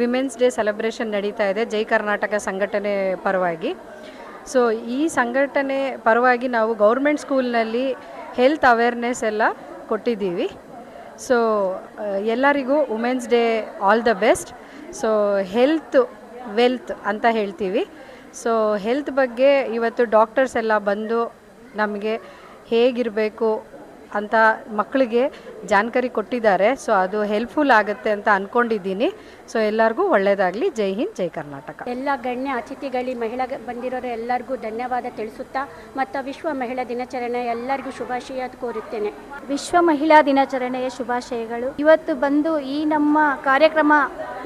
ವಿಮೆನ್ಸ್ ಡೇ ಸೆಲೆಬ್ರೇಷನ್ ನಡೀತಾ ಇದೆ ಜೈ ಕರ್ನಾಟಕ ಸಂಘಟನೆ ಪರವಾಗಿ. ಸೊ ಈ ಸಂಘಟನೆ ಪರವಾಗಿ ನಾವು ಗೌರ್ಮೆಂಟ್ ಸ್ಕೂಲ್ನಲ್ಲಿ ಹೆಲ್ತ್ ಅವೇರ್ನೆಸ್ ಎಲ್ಲ ಕೊಟ್ಟಿದ್ದೀವಿ. ಸೊ ಎಲ್ಲರಿಗೂ women's day all the best. So health wealth ಅಂತ ಹೇಳ್ತೀವಿ. ಸೊ ಹೆಲ್ತ್ ಬಗ್ಗೆ ಇವತ್ತು ಡಾಕ್ಟರ್ಸ್ ಎಲ್ಲ ಬಂದು ನಮಗೆ ಹೇಗಿರಬೇಕು ಅಂತ ಮಕ್ಕಳಿಗೆ ಜಾಣಕಾರಿ ಕೊಟ್ಟಿದ್ದಾರೆ. ಸೊ ಅದು ಹೆಲ್ಪ್ಫುಲ್ ಆಗುತ್ತೆ ಅಂತ ಅಂದ್ಕೊಂಡಿದ್ದೀನಿ. ಸೊ ಎಲ್ಲರಿಗೂ ಒಳ್ಳೆಯದಾಗಲಿ. ಜೈ ಹಿಂದ್, ಜೈ ಕರ್ನಾಟಕ. ಎಲ್ಲ ಗಣ್ಯ ಅತಿಥಿಗಳಿಗೆ ಮಹಿಳಾ ಬಂದಿರೋರು ಎಲ್ಲರಿಗೂ ಧನ್ಯವಾದ ತಿಳಿಸುತ್ತಾ ಮತ್ತು ವಿಶ್ವ ಮಹಿಳಾ ದಿನಾಚರಣೆ ಎಲ್ಲರಿಗೂ ಶುಭಾಶಯ ಕೋರುತ್ತೇನೆ. ವಿಶ್ವ ಮಹಿಳಾ ದಿನಾಚರಣೆಯ ಶುಭಾಶಯಗಳು. ಇವತ್ತು ಬಂದು ಈ ನಮ್ಮ ಕಾರ್ಯಕ್ರಮ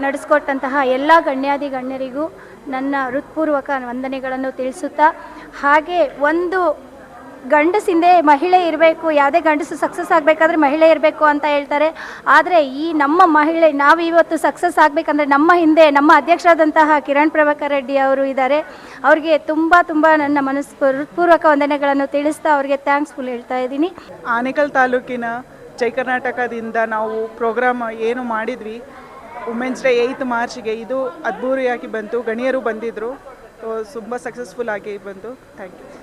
ನಡೆಸ್ಕೊಟ್ಟಂತಹ ಎಲ್ಲ ಗಣ್ಯರಿಗೂ ನನ್ನ ಹೃತ್ಪೂರ್ವಕ ವಂದನೆಗಳನ್ನು ತಿಳಿಸುತ್ತಾ, ಹಾಗೆ ಒಂದು ಗಂಡಸಿಂದೆ ಮಹಿಳೆ ಇರಬೇಕು, ಯಾವುದೇ ಗಂಡಸು ಸಕ್ಸಸ್ ಆಗಬೇಕಾದ್ರೆ ಮಹಿಳೆ ಇರಬೇಕು ಅಂತ ಹೇಳ್ತಾರೆ. ಆದರೆ ಈ ನಮ್ಮ ಮಹಿಳೆ ನಾವು ಇವತ್ತು ಸಕ್ಸಸ್ ಆಗಬೇಕಂದ್ರೆ ನಮ್ಮ ಹಿಂದೆ ನಮ್ಮ ಅಧ್ಯಕ್ಷರಾದಂತಹ ಕಿರಣ್ ಪ್ರಭಾಕರ್ ರೆಡ್ಡಿ ಅವರು ಇದ್ದಾರೆ. ಅವರಿಗೆ ತುಂಬ ನನ್ನ ಹೃತ್ಪೂರ್ವಕ ವಂದನೆಗಳನ್ನು ತಿಳಿಸ್ತಾ ಅವರಿಗೆ ಥ್ಯಾಂಕ್ಸ್ಫುಲ್ ಹೇಳ್ತಾ ಇದ್ದೀನಿ. ಆನೇಕಲ್ ತಾಲೂಕಿನ ಜೈ ಕರ್ನಾಟಕದಿಂದ ನಾವು ಪ್ರೋಗ್ರಾಮ್ ಏನು ಮಾಡಿದ್ವಿ ವುಮೆನ್ಸ್ ಡೇ 8 ಮಾರ್ಚ್ಗೆ, ಇದು ಅದ್ಭುತವಾಗಿ ಬಂತು. ಗಣ್ಯರು ಬಂದಿದ್ದರು, ತುಂಬ ಸಕ್ಸಸ್ಫುಲ್ ಆಗಿ ಬಂತು. Thank you.